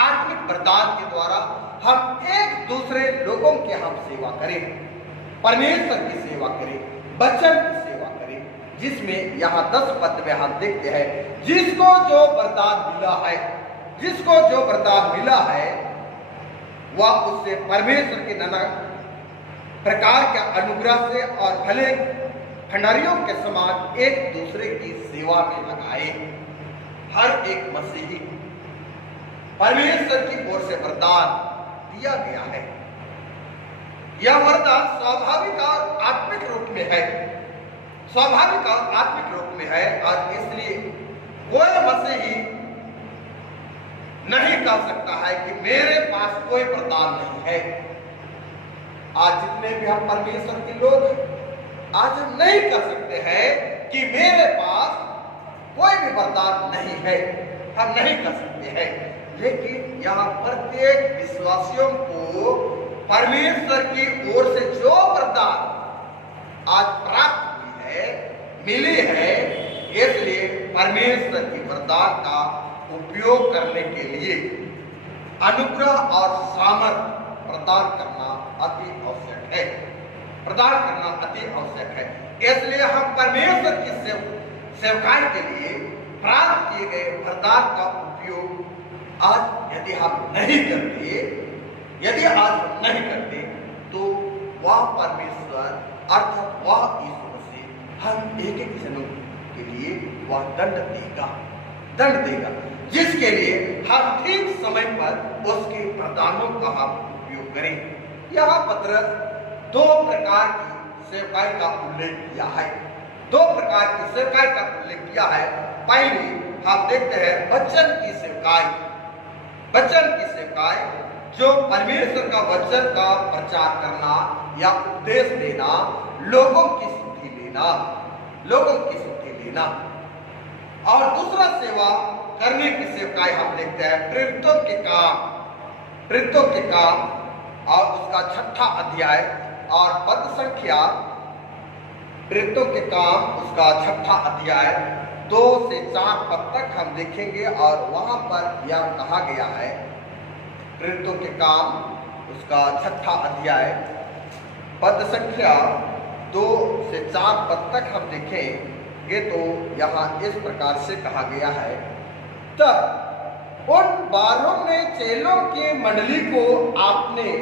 आत्मिक वरदान के द्वारा हम एक दूसरे लोगों के हम सेवा करें, परमेश्वर की सेवा करें, वचन की सेवा करें, जिसमें यहाँ 10 पद में हम देखते हैं जिसको जो वरदान मिला है, जिसको जो वरदान मिला है वह उससे परमेश्वर के नाना प्रकार के अनुग्रह से और भले भंडारियों के समान एक दूसरे की सेवा में लगाए। हर एक मसीही परमेश्वर की ओर से वरदान दिया गया है। यह वरदान स्वाभाविक और आत्मिक रूप में है, स्वाभाविक और आत्मिक रूप में है और इसलिए कोई मसीही नहीं कह सकता है कि मेरे पास कोई वरदान नहीं है। आज जितने भी हम परमेश्वर के लोग आज हम नहीं कह सकते हैं कि मेरे पास कोई भी वरदान नहीं है, हम नहीं कह सकते हैं। लेकिन यहाँ प्रत्येक विश्वासियों को परमेश्वर की ओर से जो वरदान आज प्राप्त हुई है, मिली है, इसलिए परमेश्वर की वरदान का उपयोग करने के लिए अनुग्रह और सामर्थ्य प्रदान करना अति आवश्यक है, प्रदान करना अति आवश्यक है। इसलिए हम परमेश्वर की सेवकाई के लिए प्राप्त किए गए वरदान का उपयोग आज यदि हम नहीं करते, यदि आज हम नहीं करते तो वह परमेश्वर अर्थात वह यीशु मसीह हम एक एक जनों के लिए वह दंड देगा, दंड देगा, जिसके लिए हम ठीक समय पर उसके प्रदानों का हम उपयोग करें। यहाँ पत्रस 2 प्रकार की सेवकाई का उल्लेख किया है, 2 प्रकार की सेवकाई का उल्लेख किया है। पहली हम देखते हैं वचन की सेवकाई, वचन की सेवकाई जो परमेश्वर का वचन का प्रचार करना या उपदेश देना, लोगों की सुधि लेना, लोगों की सुधि लेना। और दूसरा सेवा करने की सेवकाई हम देखते हैं प्रेरितों के काम, प्रेरितों के काम और उसका 6ठा अध्याय और पद संख्या, प्रेरितों के काम उसका 6ठा अध्याय 2 से 4 पद तक हम देखेंगे। और वहां पर यह कहा गया है प्रेरितों के काम उसका 6ठा अध्याय पद संख्या 2 से 4 पद तक हम देखेंगे तो यहाँ इस प्रकार से कहा गया है, तब उन 12 ने चेलों की मंडली को अपने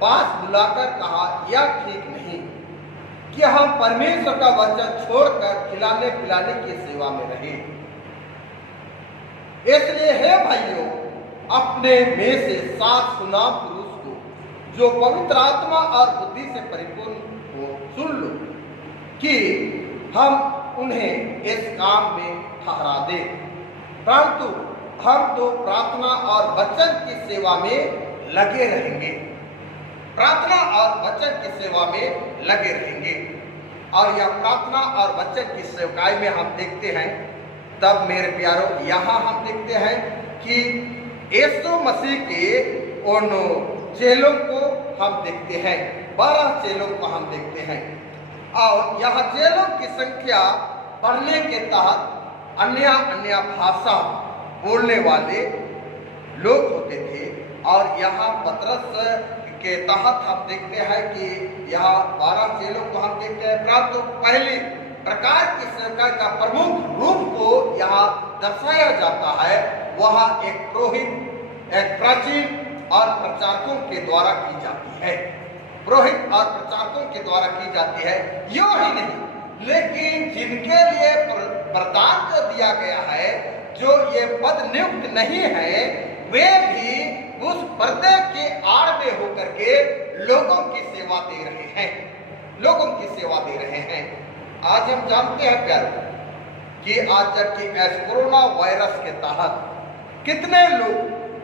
पास बुलाकर कहा, यह ठीक नहीं कि हम परमेश्वर का वचन छोड़कर खिलाने पिलाने की सेवा में रहे। इसलिए हे भाइयों, अपने में से 7 सुनाम पुरुष को जो पवित्र आत्मा और बुद्धि से परिपूर्ण हो सुन लो कि हम उन्हें इस काम में ठहरा दे। परंतु हम तो प्रार्थना और वचन की सेवा में लगे रहेंगे, प्रार्थना और वचन की सेवा में लगे रहेंगे। और यह प्रार्थना और वचन की सेवकाई में हम देखते हैं, तब मेरे प्यारों यहाँ हम देखते हैं कि यीशु मसीह के उन चेलों को हम देखते हैं, 12 चेलों को हम देखते हैं। और यह चेलों की संख्या बढ़ने के तहत अन्य भाषा बोलने वाले लोग होते थे। और यहाँ पतरस के तहत हम देखते हैं कि यहाँ 12 चेलों को हम देखते हैं। परंतु पहली प्रकार की सेवकाई का प्रमुख रूप को यहाँ दर्शाया जाता है, वह एक पुरोहित, एक प्राचीन और प्रचारकों के द्वारा की जाती है। पुरोहित और प्रचारकों के द्वारा की जाती है। यूं ही नहीं, लेकिन जिनके लिए वरदान जो दिया गया है, जो ये पद नियुक्त नहीं है, वे भी उस पर्दे के आड़ में होकर के लोगों की सेवा दे रहे हैं, लोगों की सेवा दे रहे हैं। आज हम जानते हैं प्यारे कि आज जबकि इस कोरोना वायरस के तहत कितने लोग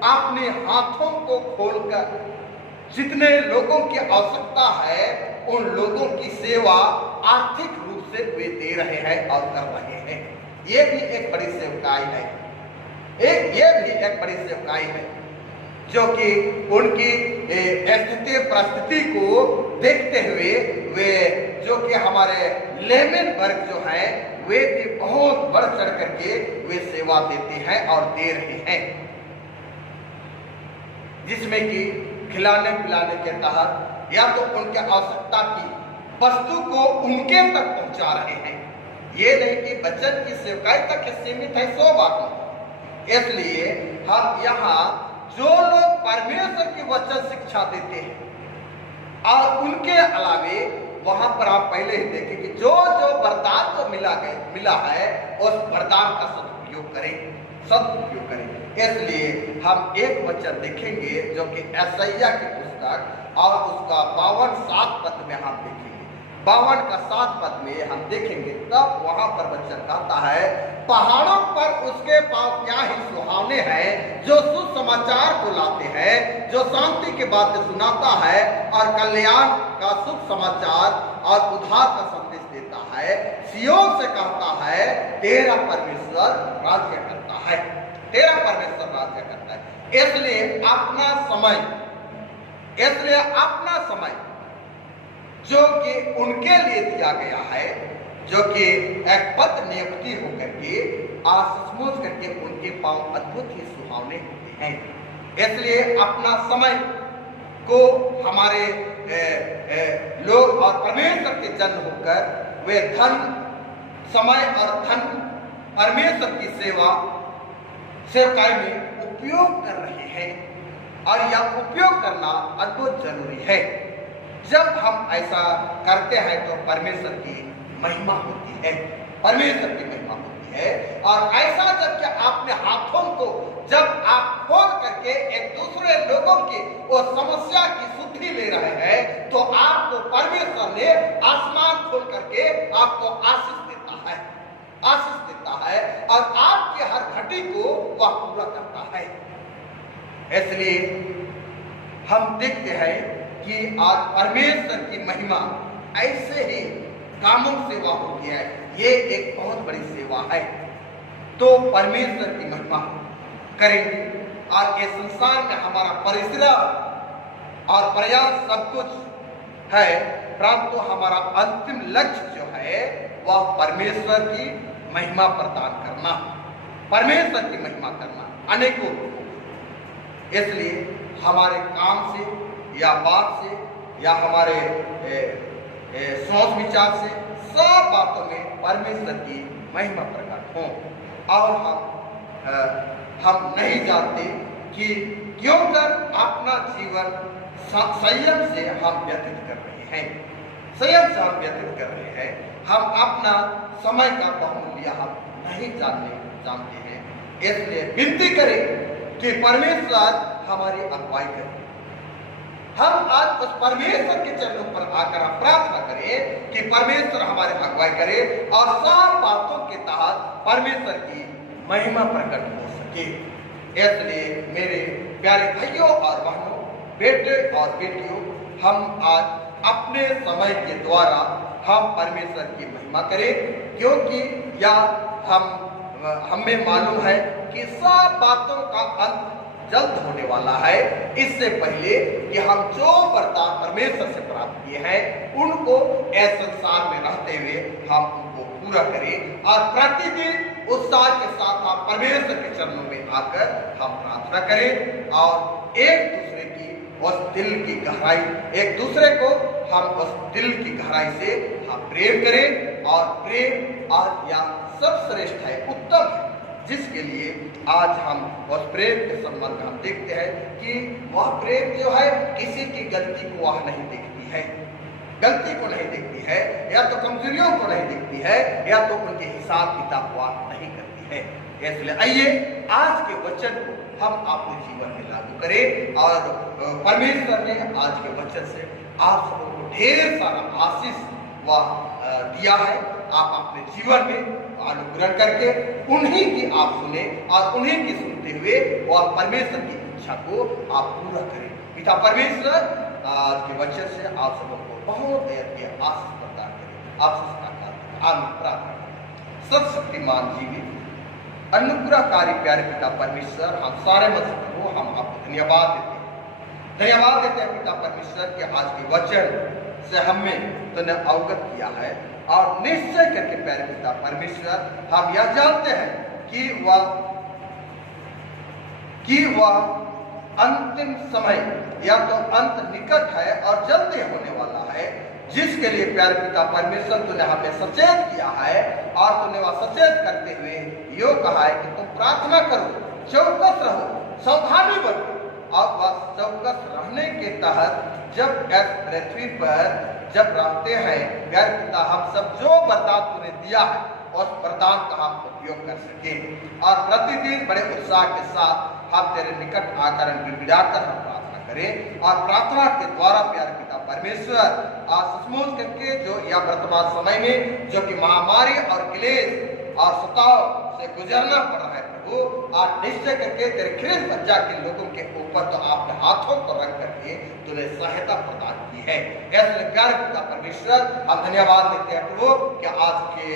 अपने हाथों को खोलकर जितने लोगों की आवश्यकता है उन लोगों की सेवा आर्थिक रूप से वे दे रहे हैं और कर रहे हैं। ये भी एक बड़ी सेवकाई है, ये भी एक बड़ी सेवकाई है, जो कि उनकी स्थिति परिस्थिति को देखते हुए वे, जो कि हमारे लेमन वर्ग जो है, वे भी बहुत बढ़ चढ़ करके वे सेवा देते हैं और दे रहे हैं, जिसमें कि खिलाने पिलाने के तहत या तो उनके आवश्यकता की वस्तु को उनके तक पहुंचा रहे हैं। ये नहीं कि वचन की सेवकाई तक सीमित है, सो बात नहीं। इसलिए हम यहाँ जो लोग परमेश्वर की वचन शिक्षा देते हैं और उनके अलावे वहां पर आप पहले ही देखें कि जो जो वरदान को मिला है उस वरदान का सदुपयोग करें। इसलिए हम एक वचन देखेंगे जो कि यशायाह की पुस्तक और उसका 52-7 पद में हम देखेंगे। 52 का 7 पद में हम देखेंगे, तब वहां पर वचन कहता है, पहाड़ों पर उसके पास क्या ही सुहावने हैं, जो सुसमाचार को लाते हैं, जो शांति की बातें सुनाता है और कल्याण का शुभ समाचार और उद्धार का संदेश देता है। सिय्योन से कहता है, तेरा परमेश्वर राज्य करता है, तेरा परमेश्वर राज्य करता है। इसलिए अपना समय जो कि उनके लिए दिया गया है, जो कि एक पद नियुक्ति होकर के आसमोज करके उनके पांव अद्भुत ही सुहावने होते हैं। इसलिए अपना समय को हमारे लोग और परमेश्वर के जन होकर वे धन, समय और धन परमेश्वर की सेवकाई में उपयोग कर रहे हैं। और यह उपयोग करना अद्भुत जरूरी है। जब हम ऐसा करते हैं तो परमेश्वर की महिमा होती है, परमेश्वर की महिमा होती है। और ऐसा जब कि आपने हाथों को जब आप खोल करके एक दूसरे लोगों की वो समस्या की सुधि ले रहे हैं, तो आपको परमेश्वर ने आसमान खोल करके आपको आशीष देता है और आपके हर घटी को वह पूरा करता है। इसलिए हम देखते हैं कि आज परमेश्वर की महिमा ऐसे ही कामों सेवा होती है। ये एक बहुत बड़ी सेवा है। तो परमेश्वर की महिमा करेंगे और इस संसार में हमारा परिश्रम और प्रयास सब कुछ है, परंतु हमारा अंतिम लक्ष्य जो है वह परमेश्वर की महिमा प्रदान करना, परमेश्वर की महिमा करना अनेकों। इसलिए हमारे काम से या बात से या हमारे सोच विचार से सब बातों में परमेश्वर की महिमा प्रकट हो। और हम नहीं जानते कि क्यों कर अपना जीवन संयम से हम व्यतीत कर रहे हैं, संयम से हम व्यतीत कर रहे हैं। हम अपना समय का बहुमूल्य हम नहीं जानते हैं। इसलिए विनती करें कि परमेश्वर हमारी अगुवाई करे। हम आज उस परमेश्वर के चरणों पर आकर प्रार्थना करें में कि परमेश्वर हमारे अगुवाई करे और सब बातों के तहत परमेश्वर की महिमा प्रकट हो सके। इसलिए मेरे प्यारे भाइयों और बहनों, बेटे और बेटियों, हम आज अपने समय के द्वारा हम परमेश्वर की महिमा करें, क्योंकि या हमें मालूम है कि सब बातों का अंत जल्द होने वाला है। इससे पहले कि हम जो वरदान परमेश्वर से प्राप्त किए हैं उनको इस संसार में रहते हुए हम उनको पूरा करें और प्रतिदिन उत्साह के साथ हम परमेश्वर के चरणों में आकर हम प्रार्थना करें और एक दूसरे की उस दिल की गहराई, एक दूसरे को हम उस दिल की गहराई से हम प्रेम करें और प्रेम और या सर्वश्रेष्ठ है, उत्तम है, जिसके लिए आज हम उस प्रेम के संबंध में हम देखते हैं कि वह प्रेम जो है किसी की गलती को वह नहीं देखती है, गलती को नहीं देखती है, या तो कमजोरियों को नहीं देखती है, या तो उनके हिसाब किताब को नहीं करती है। इसलिए आइए आज के वचन को हम अपने जीवन में लागू करें और परमेश्वर ने आज के वचन से आप सबों को ढेर सारा आशीष दिया है। आप अपने जीवन में अनुग्रहण करके उन्हीं की आप सुने और उन्हीं की सुनते हुए और परमेश्वर की इच्छा को आप पूरा करें। पिता परमेश्वर आज के वचन से आप सबों को बहुत आशीष प्रदान करें। आप आमीन। प्रार्थना। सर्वशक्तिमान जीवित अनुग्रहकारी प्यारे पिता परमेश्वर, हम सारे मसीह को हम आपको धन्यवाद देते हैं पिता परमेश्वर के आज के वचन से हमें तुमने अवगत किया है और निश्चय करके प्यारे पिता परमेश्वर हम यह जानते हैं कि वह अंतिम समय या तो अंत निकट है और जल्दी होने वाला है, जिसके लिए प्यारे पिता परमेश्वर तुमने हमें सचेत किया है और तुमने वह सचेत करते हुए यो कहा है कि तुम प्रार्थना करो, चौकस रहो, सावधानी बरतो। और वह चौकस रहने के तहत जब इस पृथ्वी पर जब रहते हैं प्यारे पिता, हम सब जो वरदान तूने दिया है उस वरदान का हम उपयोग कर सके और प्रतिदिन बड़े उत्साह के साथ हम तेरे निकट आकर गिड़गिड़ाकर हम प्रार्थना करें और प्रार्थना के द्वारा प्यारे पिता परमेश्वर आज सचमुच करके जो या वर्तमान समय में जो कि महामारी और क्लेश और सताव से गुजरना पड़ रहा है प्रभु, आज निश्चय करके तेरे ख्रिस्त बच्चा के लोगों के ऊपर तो आपने हाथों को रख करके तुमने सहायता प्रदान की है। इसलिए प्यारे पिता परमेश्वर हम धन्यवाद देते हैं प्रभु कि आज के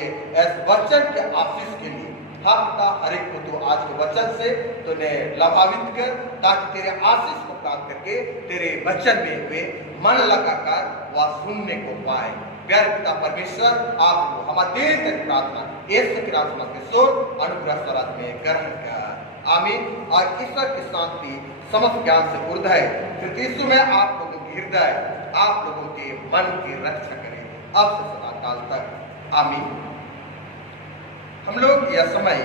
इस वचन के आशीष के लिए हम पिता हर एक को तो आज के वचन से तूने लाभान्वित कर, ताकि तेरे आशीष को प्राप्त करके तेरे वचन में वे मन लगाकर वह सुनने को पाए। प्यारे पिता परमेश्वर आप हमारे देर तक प्रार्थना यीशु के नाम में सोच अनुग्रह स्वराज में ग्रहण कर। आमीन। और ईश्वर की शांति समस्त ज्ञान से ऊर्ध्व है, फिर यीशु में आप लोगों की हृदय, आप लोगों के मन की रक्षा करें अब से सदा काल तक। आमीन। हम लोग यह समय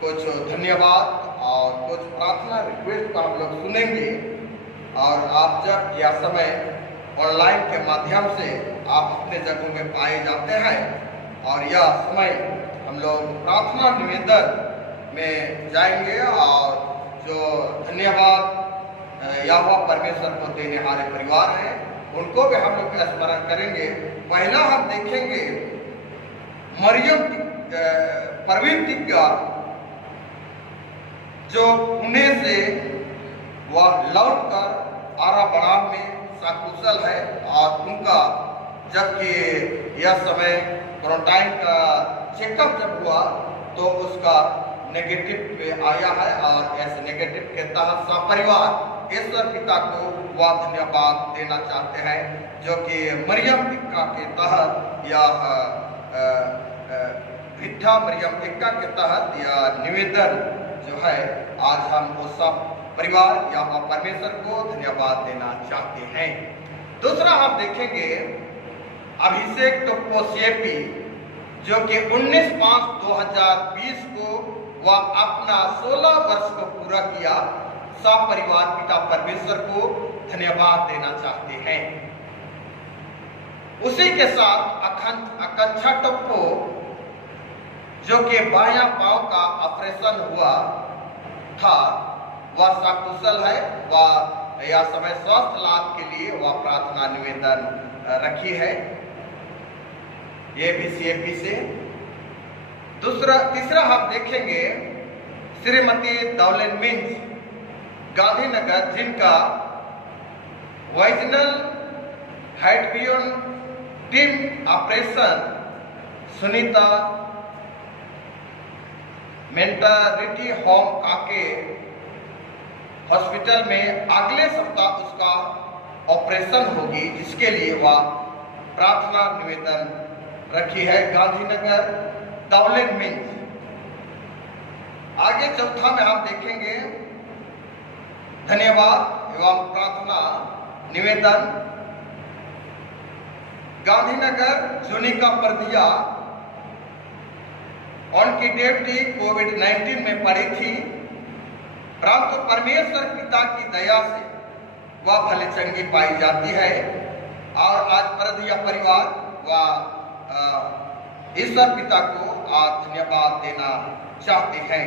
कुछ धन्यवाद और कुछ प्रार्थना रिक्वेस्ट का हम लोग सुनेंगे और आप जब यह समय ऑनलाइन के माध्यम से आप अपने जगहों में पाए जाते हैं और यह समय हम लोग प्रार्थना निवेदन में जाएंगे और जो धन्यवाद यहोवा परमेश्वर को देने वाले परिवार हैं उनको भी हम लोग स्मरण करेंगे। पहला हम देखेंगे मरियम परवीन टिग्गा जो पुणे से वह लौटकर आरा बड़ाम में सकुशल है और उनका जबकि यह समय क्वारंटाइन का चेकअप जब हुआ तो उसका नेगेटिव पे आया है और ऐसे नेगेटिव के तहत सपरिवार ईश्वर पिता को वह धन्यवाद देना चाहते हैं जो कि मरियम टिक्का के तहत या भिट्ठा मरियम टिक्का के तहत यह निवेदन जो है आज हम वो सब परिवार या परमेश्वर को धन्यवाद देना चाहते हैं। दूसरा हम देखेंगे अभिषेक टोपोसेपी जो कि 19/5/2020 को वह अपना 16 वर्ष को पूरा किया। सब परिवार पिता परमेश्वर को धन्यवाद देना चाहते हैं। उसी के साथ आकांक्षा टप्पो जो कि बायां पांव का ऑपरेशन हुआ था वह सकुशल है, वह या समय स्वास्थ्य लाभ के लिए वह प्रार्थना निवेदन रखी है ABCAP से। तीसरा हम देखेंगे श्रीमती दौलन मिंज गांधीनगर, जिनका वाइजनल हाइटबियन टीम ऑपरेशन सुनीता मेंटरिटी होम काके हॉस्पिटल में अगले सप्ताह उसका ऑपरेशन होगी, जिसके लिए वह प्रार्थना निवेदन रखी है गांधीनगर दौलन मिंज। आगे चौथा में हम देखेंगे धन्यवाद एवं प्रार्थना निवेदन गांधीनगर जोनिका परदिया। उनकी ड्यूटी कोविड-19 में पड़ी थी, परंतु परमेश्वर पिता की दया से वह भले चंगी पाई जाती है और आज परदिया परिवार व ईश्वर पिता को आज धन्यवाद देना चाहते हैं।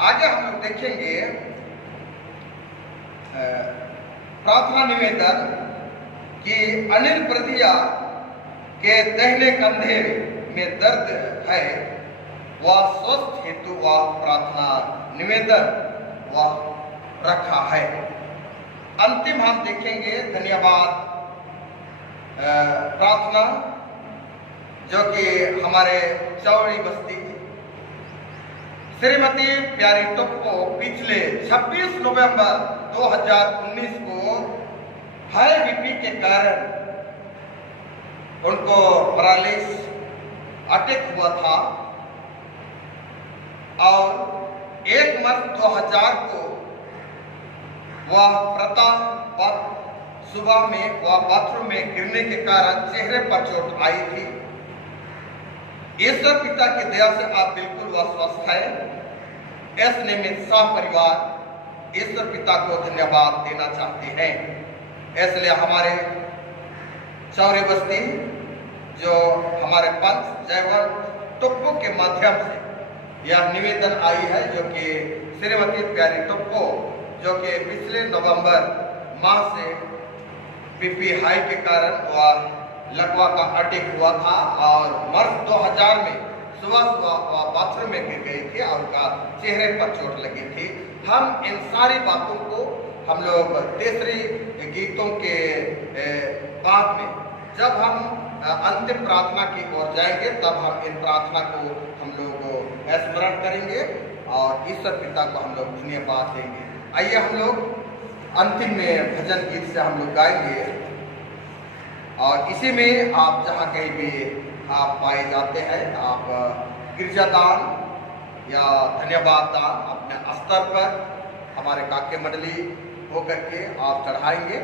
आगे हम लोग देखेंगे प्रार्थना निवेदन कि अनिल परदिया के दाहिने कंधे में दर्द है, वह स्वस्थ हेतु वह प्रार्थना निवेदन वह रखा है। अंतिम हम देखेंगे धन्यवाद प्रार्थना, जो कि हमारे चौड़ी बस्ती श्रीमती प्यारी टोप्पो पिछले 26 नवंबर 2019 को हाई बीपी के कारण उनको पैरालिसिस अटैक हुआ था और 1 मार्च 2000 को वह प्रातः सुबह में वह बाथरूम में गिरने के कारण चेहरे पर चोट आई थी। ईश्वर पिता की दया से आप बिल्कुल वह स्वस्थ है। इस निमित्त सब परिवार ईश्वर पिता को धन्यवाद देना चाहते हैं। इसलिए हमारे चौरे बस्ती जो हमारे पंच जयवंत टोप्पो के माध्यम से यह निवेदन आई है, जो कि श्रीमती प्यारी टोप्पो जो कि पिछले नवंबर माह से बीपी हाई के कारण वह लकवा का अटैक हुआ था और मार्च 2000 में सुबह वह बाथरूम में गिर गई थी और उनका चेहरे पर चोट लगी थी। हम इन सारी बातों को हम लोग तीसरी गीतों के बाद में जब हम अंतिम प्रार्थना की ओर जाएंगे, तब हम इन प्रार्थना को हम लोग स्मरण करेंगे और ईश्वर पिता को हम लोग धन्यवाद देंगे। आइए हम लोग अंतिम में भजन गीत से हम लोग गाएंगे और इसी में आप जहाँ कहीं भी आप पाए जाते हैं, आप गिरजादान या धन्यवाद दान अपने स्तर पर हमारे काके मंडली होकर के आप चढ़ाएंगे,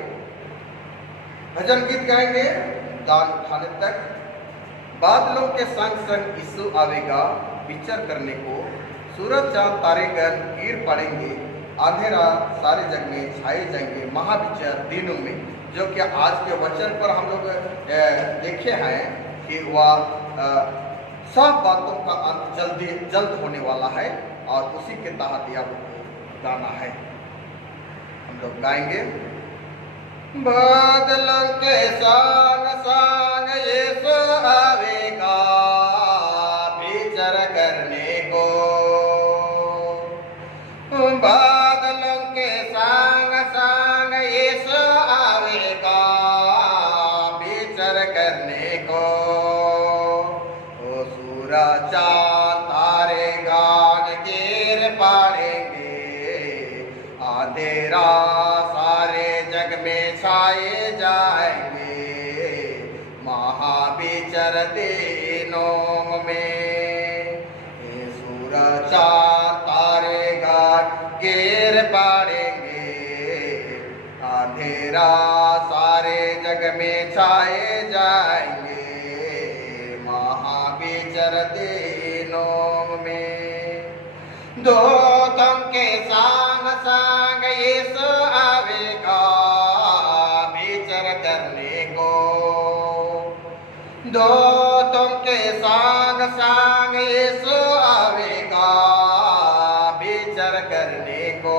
भजन गीत गाएंगे दान उठाने तक। बादलों के संग संग यीशु आवेगा विचर करने को, सूरज चांद तारेगण गिर पड़ेंगे, अंधेरा सारे जग में छाए जाएंगे महाविचार दिनों में। जो कि आज के वचन पर हम लोग देखे हैं कि वह सब बातों का अंत जल्द होने वाला है और उसी के तहत यह गाना है। हम लोग गाएंगे बादलों के संग संग यीशु आवेगा विचर करने को, बादलों के संग संग यीशु आवेगा विचर करने को, ओ सूरज चांद तारे गान गिर पड़ेंगे, अंधेरा सारे जग में छाए जाएंगे महाविचर दिनों में। सूरज चांद तारे गान गिर पड़ेंगे, अंधेरा सारे जग में छाए जाएंगे महाविचर दिनों में। दूतों के संग संग यीशु आवेगा विचर करने को, दूतों के संग संग यीशु आवेगा विचर करने को,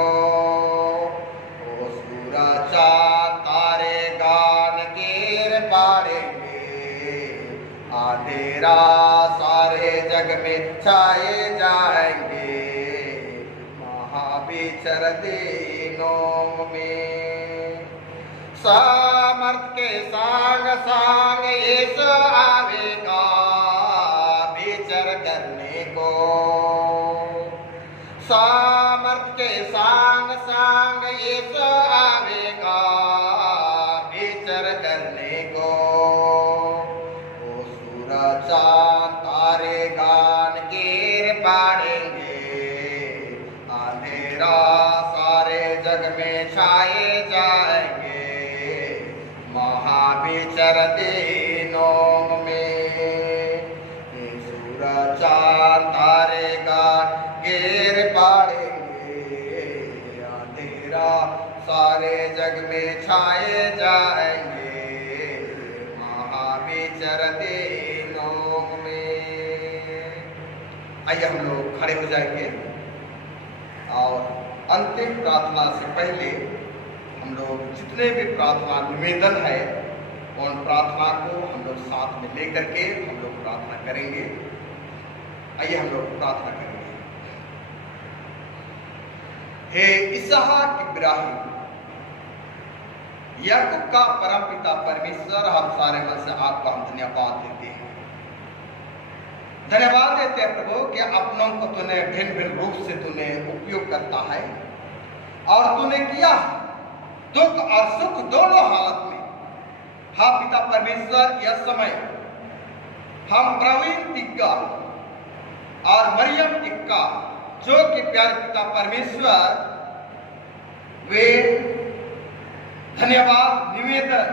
ओ सूरज अंधेरा सारे जग में छाए जाएंगे, महाविचर दिनों में। सामर्थ के संग संग यीशु आवेगा विचर करने को, सामर्थ के संग संग यीशु आवेगा विचर करने को। ओ सूरज चांद तारे गान गिर पड़ेंगे, अंधेरा सारे जग में छाए जाएंगे, महाविचर दिनों में। सूरज चांद तारे गान गिर पड़ेंगे, अंधेरा सारे जग में छाए जाएंगे, महाविचर दिनों में। आइए हम लोग खड़े हो जाएंगे और अंतिम प्रार्थना से पहले हम लोग जितने भी प्रार्थना निवेदन है उन प्रार्थना को हम लोग साथ में लेकर के हम लोग प्रार्थना करेंगे। आइए हम लोग प्रार्थना करेंगे। हे इसहाक इब्राहिम याकूब का परम पिता परमेश्वर, हम सारे मन से आपका हम धन्यवाद देते हैं। धन्यवाद देते हैं प्रभु कि अपनों को तूने भिन्न भिन्न रूप से तूने उपयोग करता है और तूने किया दुख और सुख दोनों हालत में। हाँ पिता परमेश्वर, यह समय हम प्रवीण तिग्गा और मरियम टिक्का जो कि प्यारे पिता परमेश्वर वे धन्यवाद निवेदन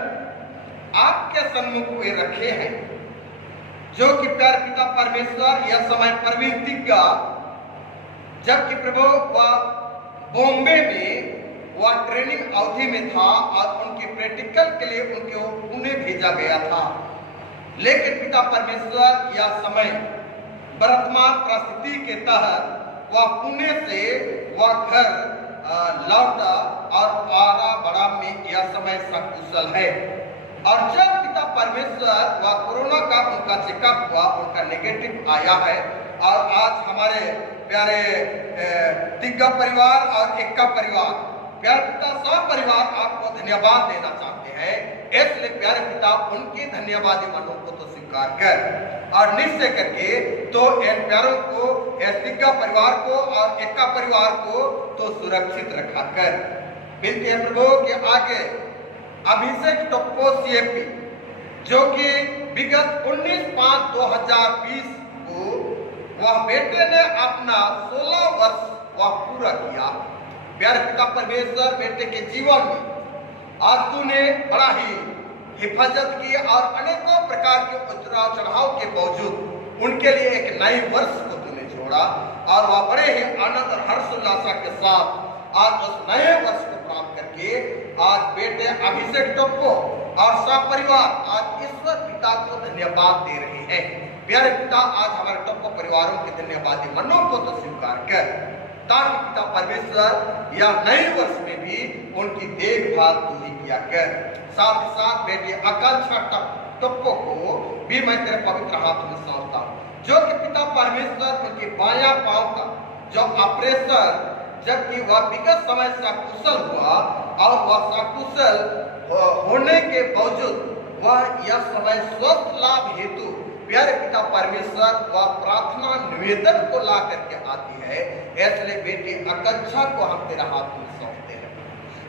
आपके सम्मुख वे रखे हैं, जो कि प्यारे पिता परमेश्वर यह समय प्रवीण तिग्गा जबकि प्रभु वह बॉम्बे में वह ट्रेनिंग अवधि में था और उनके प्रैक्टिकल के लिए उन्हें भेजा गया था, लेकिन पिता परमेश्वर यह समय वर्तमान परिस्थिति के तहत वह पुणे से वह घर लौटा और आरा बड़ा में यह समय सकुशल है। और जब पिता परमेश्वर वह कोरोना का उनका चेकअप हुआ, उनका नेगेटिव आया है और आज हमारे प्यारे तिग्गा परिवार और एक्का परिवार, प्यारे पिता सब परिवार आपको धन्यवाद देना चाहते हैं। इसलिए प्यारे पिता उनके धन्यवादी मनों को तो स्वीकार कर और निश्चय करके तो इन प्यारों को, इस तिग्गा परिवार को और एक्का परिवार को तो सुरक्षित रखा कर। विनती है प्रभु के आगे अभिषेक टोप्पो सीएपी जो कि विगत 19/5/2020 को वह बेटे ने अपना 16 वर्ष वह पूरा किया। प्यारे पिता परमेश्वर, बेटे के जीवन में आज तूने बड़ा ही हिफाजत की और अनेकों प्रकार के उतार चढ़ाव के बावजूद उनके लिए एक नए वर्ष को तूने जोड़ा और वह बड़े ही आनंद और हर्षोल्लास के साथ आज उस नए वर्ष को प्राप्त करके आज बेटे अभिषेक टोप्पो और सब परिवार आज ईश्वर पिता को धन्यवाद दे रहे हैं। प्यारे पिता, आज हमारे टोप्पो परिवारों के धन्यवादी मनों को तो स्वीकार कर, ताकि पिता परमेश्वर यह नए वर्ष में भी उनकी देखभाल तू ही किया कर। साथ ही साथ बेटी आकांक्षा टोप्पो को भी मैं तेरे पवित्र हाथ में सौंपता हूँ, जो कि पिता परमेश्वर उनके बायां पांव का जो ऑपरेशन जबकि वह विगत समय सकुशल हुआ और वह सकुशल होने के बावजूद वह यह समय स्वस्थ लाभ हेतु प्यारे पिता परमेश्वर वह प्रार्थना निवेदन को ला करके आती है। इसलिए बेटी आकांक्षा को हम तेरा हाथ में सौंपते हैं।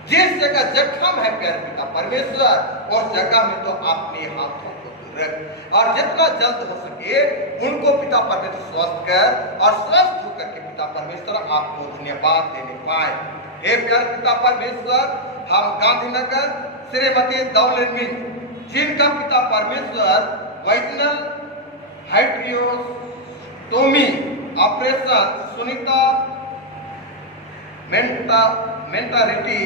जिस जगह जख्म है प्यारे पिता परमेश्वर उस जगह में तो अपने हाथों को रख और जितना जल्द हो सके उनको पिता परमेश्वर स्वस्थ कर और स्वस्थ होकर के पिता परमेश्वर आपको धन्यवाद देने पाए। हे प्यारे पिता परमेश्वर, हम गांधीनगर श्रीमती दौलन मिन जिनका पिता परमेश्वर वाइजनल हाइड्रियोटोमी ऑपरेशन सुनीता मेंटारिटी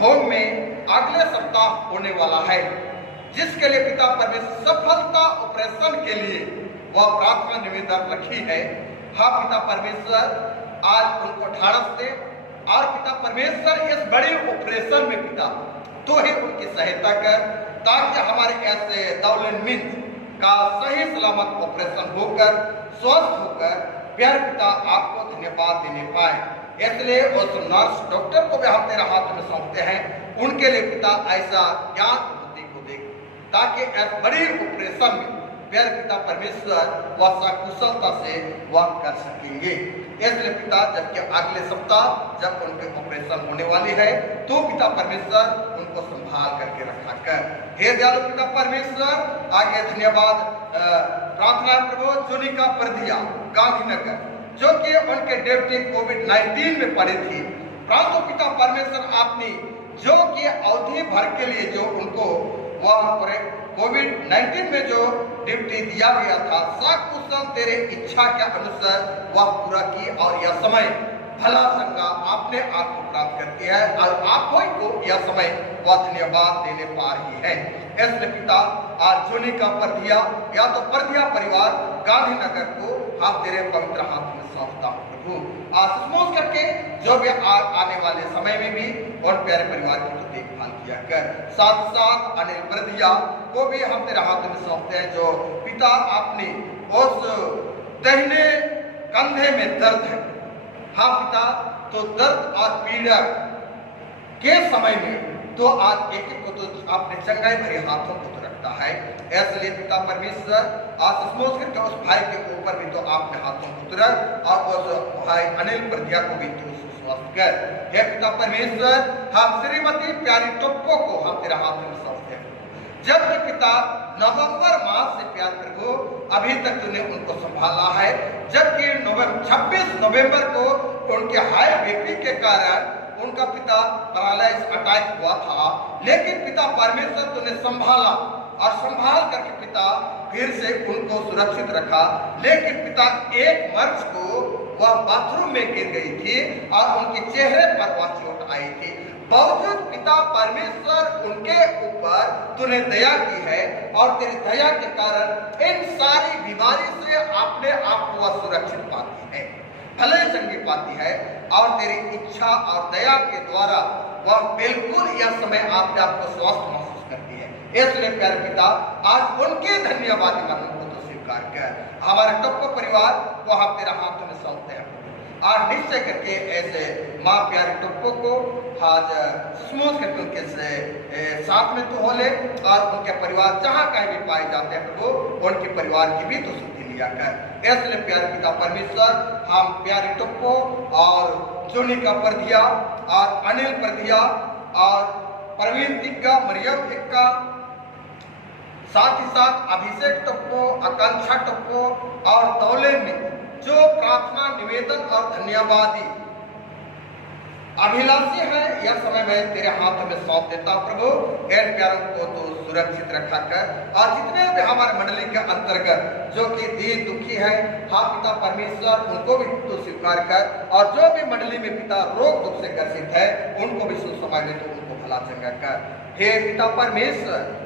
होम में अगले सप्ताह होने वाला है, जिसके लिए पिता परमेश्वर सफलता ऑपरेशन के लिए वह प्रार्थना निवेदन रखी है। हाँ पिता परमेश्वर, आज उनको ढाढ़स दे और पिता परमेश्वर इस बड़े ऑपरेशन में पिता तो ही उनकी सहायता कर, ताकि हमारे ऐसे दौलन मिन का सही सलामत ऑपरेशन होकर स्वस्थ होकर प्यारे पिता आपको धन्यवाद देने पाए। इसलिए उस नर्स डॉक्टर को भी हम तेरे हाथ में सौंपते हैं, उनके लिए पिता ऐसा ज्ञान बुद्धि को दे ताकि इस बड़ी ऑपरेशन में प्यारे पिता परमेश्वर वह सकुशलता से वह कर सकेंगे। इसलिए पिता जबकि अगले सप्ताह जब उनके ऑपरेशन होने वाली है तो पिता परमेश्वर उनको संभाल करके रखा कर। हे दयालु पिता परमेश्वर आगे धन्यवाद प्रार्थना प्रभु जोनिका परदिया गांधीनगर जो कि उनके ड्यूटी कोविड-19 में पड़ी थी, परंतु पिता परमेश्वर आपने जो कि अवधि भर के लिए जो उनको वह कोविड-19 में जो ड्यूटी दिया गया था सकुशल तेरे इच्छा के अनुसार वह पूरा की और यह समय भला संगा आपने आपको प्राप्त करती है और आप ही को यह समय वह धन्यवाद देने पा रही है। इसलिए पिता आज जोनी का परदिया या तो परदिया परिवार गांधीनगर को आप तेरे पवित्र हाथ में सौंपता हूँ प्रभु। आशीष करके जो भी आने वाले समय में भी और प्यारे परिवार की तो देखभाल किया कर। साथ साथ अनिल परदिया को भी हम तेरे हाथ में सौंपते हैं जो पिता आपने उस दाहिने कंधे में दर्द है। हाँ पिता, तो दर्द और पीड़ा के समय में तो आज एक को तो आपने चंगाई भरे हाथों को तो रखता है। इसलिए पिता परमेश्वर आशीष करके उस भाई के ऊपर भी तो आपने हाथों को तुरंत और उस भाई अनिल परदिया को भी तो स्वस्थ कर। हे पिता परमेश्वर हम श्रीमती प्यारी टोप्पो को हम तेरे हाथ में सौंपते हैं। जबकि पिता नवंबर मास से प्यार प्रभु अभी तक तूने उनको संभाला है, जबकि 26 नवंबर को उनके हाई बीपी के कारण उनका पिता पैरालाइज अटैक हुआ था, लेकिन पिता परमेश्वर तूने संभाला और संभाल करके पिता फिर से उनको सुरक्षित रखा। लेकिन पिता 1 मार्च को वह बाथरूम में गिर गई थी और उनके चेहरे पर वह चोट आई थी। बावजूद पिता परमेश्वर उनके ऊपर तूने दया की है और तेरी दया के कारण इन सारी बीमारी से आपने आप को वह सुरक्षित पाती है, भले चंगी पाती है और तेरी इच्छा और दया के द्वारा वह बिल्कुल यह समय आपने आपको स्वस्थ महसूस करती है। इसलिए प्यारे पिता आज उनके धन्यवादी मनों को तो स्वीकार कर। हमारे टप्पो परिवार को हम तेरा हाथ में सौंपते हैं और निश्चय करके ऐसे माँ प्यारे टप्पो को आज स्मूथ करके उनके से साथ में तो हो ले और उनके परिवार जहाँ कहीं भी पाए जाते हैं प्रभु उनके परिवार की भी तो सुधि लिया कर। इसलिए प्यारे पिता परमेश्वर हम प्यारे टप्पो और जोनिका परदिया और अनिल परदिया और प्रवीण तिग्गा मरियम टिक्का साथ ही साथ अभिषेक टप्पो आकांक्षा टप्पो और दौले में जो प्रार्थना निवेदन और धन्यवादी अभिलाषी है यह समय में तेरे हाथ में सौंप देता प्रभु। इन प्यारों को तो सुरक्षित रखा कर और जितने भी हमारे मंडली के अंतर्गत जो कि दीन दुखी है हाँ पिता परमेश्वर उनको भी तो स्वीकार कर और जो भी मंडली में पिता रोग दुख से ग्रसित है उनको भी सुसमय में तो उनको भला चंगा कर। हे पिता परमेश्वर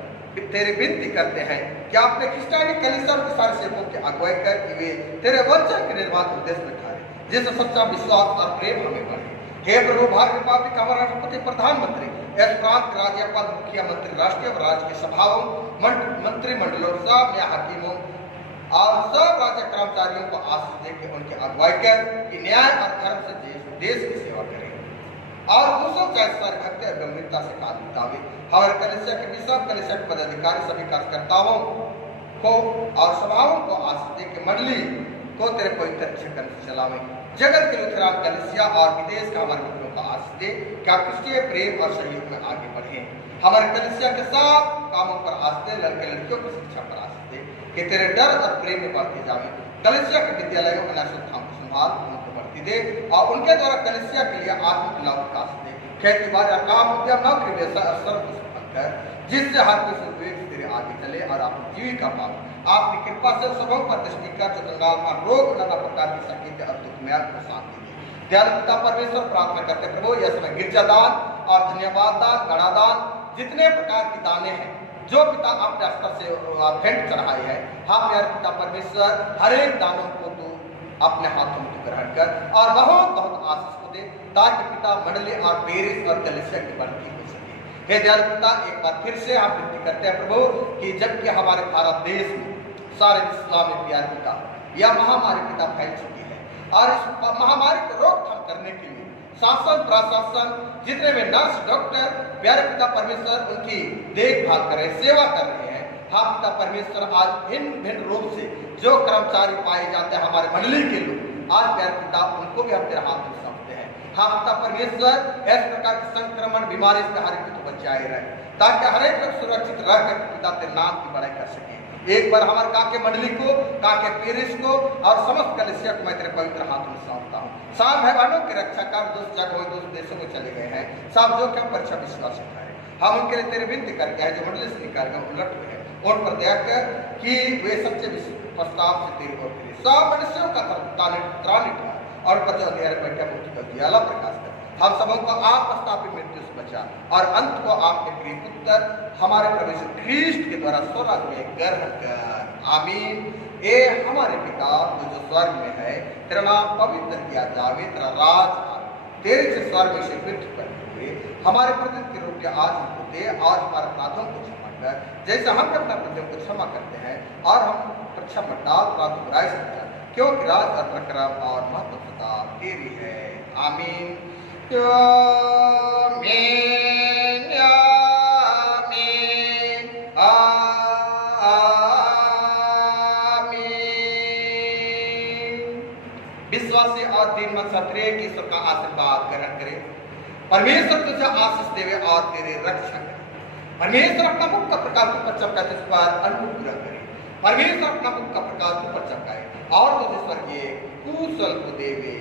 तेरे विनती करते हैं कि आपने क्रिस्टियानी कलीसिया के सारे सेवकों की अगुवाई कर कि वे तेरे वचन के निर्माण उद्देश्य में ठहरे जिससे सच्चा विश्वास और प्रेम हमें बढ़े। हे प्रभु भारत रिपब्लिक का हमारा राष्ट्रपति प्रधानमंत्री इस प्रांत के राज्यपाल मुखिया मंत्री राष्ट्रीय व राज्य के सभाओं मंत्रिमंडलों सब न्याय हकीमों और सब राज्य कर्मचारियों को आशीष देकर उनकी अगुवाई कर कि न्याय और धर्म से देश की सेवा करें और दूसरों के सर भक्ति और गंभीरता से काम बितावे। हमारे कलीसिया के सब कलीसिया के पदाधिकारी सभी कार्यकर्ताओं को और सभाओं को आशीष देकर मंडली को तेरे पवित्र क्षेत्र से चलावे। जगत के लुथेरान कलीसिया और विदेश का हमारे मित्रों को आशीष दे क्या क्रिस्टीय प्रेम और सहयोग में आगे बढ़े। हमारे कलीसिया के सब कामों पर आशीष दे, लड़के लड़कियों की शिक्षा पर आशीष दे कि तेरे डर और प्रेम में बढ़ते जावे। कलीसिया के विद्यालयों में नशोत्थान को संभाल उनको बढ़ती दे और उनके द्वारा कलीसिया के लिए आत्मिक लाभ का आशीष दे। खेती बाड़ी काम उद्यम नौकरी व्यवसाय अवसर को सफल कर जिससे हर कोई सद्विवेक से तेरे आगे चले और अपनी जीविका पाए। आपकी कृपा से सबों पर दृष्टि कर जो कंगाल का रोग नाना प्रकार की संगीत और दुखमय को शांति दे। दयालु पिता परमेश्वर प्रार्थना करते प्रभु यह समय गिरजादान और धन्यवाद दान गणादान जितने प्रकार की दाने हैं जो पिता अपने स्तर से भेंट चढ़ाए है हाँ प्यारे पिता परमेश्वर हर एक दानों को तू अपने हाथों में ग्रहण कर और बहुत बहुत आशीष को दे ताकि पिता मंडली और पेरिस और कलीसिया की बढ़ती हो सके। हे दयालु पिता एक बार फिर से हम विनती करते हैं प्रभु कि जबकि हमारे भारत देश में सारे इस्लाम में प्यार पिता यह महामारी पिता फैल चुकी है और इस महामारी को रोकथाम करने के लिए शासन प्रशासन जितने भी नर्स डॉक्टर प्यारे पिता परमेश्वर उनकी देखभाल कर रहे सेवा कर रहे हैं। हाँ पिता परमेश्वर आज भिन्न भिन्न रूप से जो कर्मचारी पाए जाते हैं हमारे मंडली के लोग आज प्यारे पिता उनको भी हम तेरे हाथ में सौंपते हैं। हाँ पिता परमेश्वर इस प्रकार के संक्रमण बीमारी से हर एक को बचाए रहे ताकि हर एक लोग सुरक्षित रह कर पिता तेरे नाम की बड़ाई कर सके। एक बार हमारे काके मंडली को काके पेरिस को और समस्त कलिसिया को मैं तेरे पवित्र हाथ में सौंपता हूँ। सब भाई बहनों की रक्षा कर दूसरी जगह दूसरे देशों में चले गए हैं सब जो क्या परीक्षा विश्वास उठाए हम उनके लिए तेरे विनती करके हैं जो मंडली से निकाल गए उलट हुए हैं उन पर दया कर कि वे सच्चे प्रस्ताव से तेरे और तेरे सब मनुष्यों का त्राण उठा और बचा अंधेरे बैठा मुक्ति कर दिया अल्लाह प्रकाश कर हम सबों को आप प्रस्तावित मृत्यु से बचा और अंत को आपके प्रिय पुत्र हमारे प्रभु यीशु ख्रीष्ट के द्वारा स्वर्ग में ग्रहण कर आमीन। ए हमारे पिता जो स्वर्ग में है तेरा नाम पवित्र किया जावे तेरा राज तेरे से स्वर्ग में से पृथ्वी पर हुए हमारे प्रतिदिन की रोटी आज हमको दे और हमारे अपराधों को क्षमा कर जैसे हम अपने अपराधों को क्षमा करते हैं और हम परीक्षा में डाल अपराध बुराई से बचा क्योंकि राज और प्रक्रम और महत्व सदा तेरी है आमीन। विश्वासी और दीनमत सत्रेय की ईश्वर का आशीर्वाद ग्रहण करे परमेश्वर तुझे आशीष देवे और तेरे रक्षा करे परमेश्वर अपना मुख का प्रकाश तुझ पर चमकाए तुझ पर अनुभव पूरा करे परमेश्वर अपना मुख का प्रकाश तुझ पर चमकाए और तुझे स्वर्गीय कुशल को देवे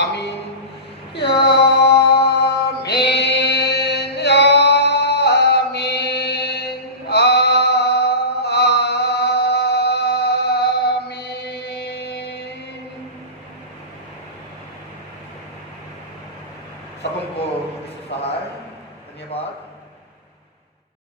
आमीन। सबको सहाय धन्यवाद।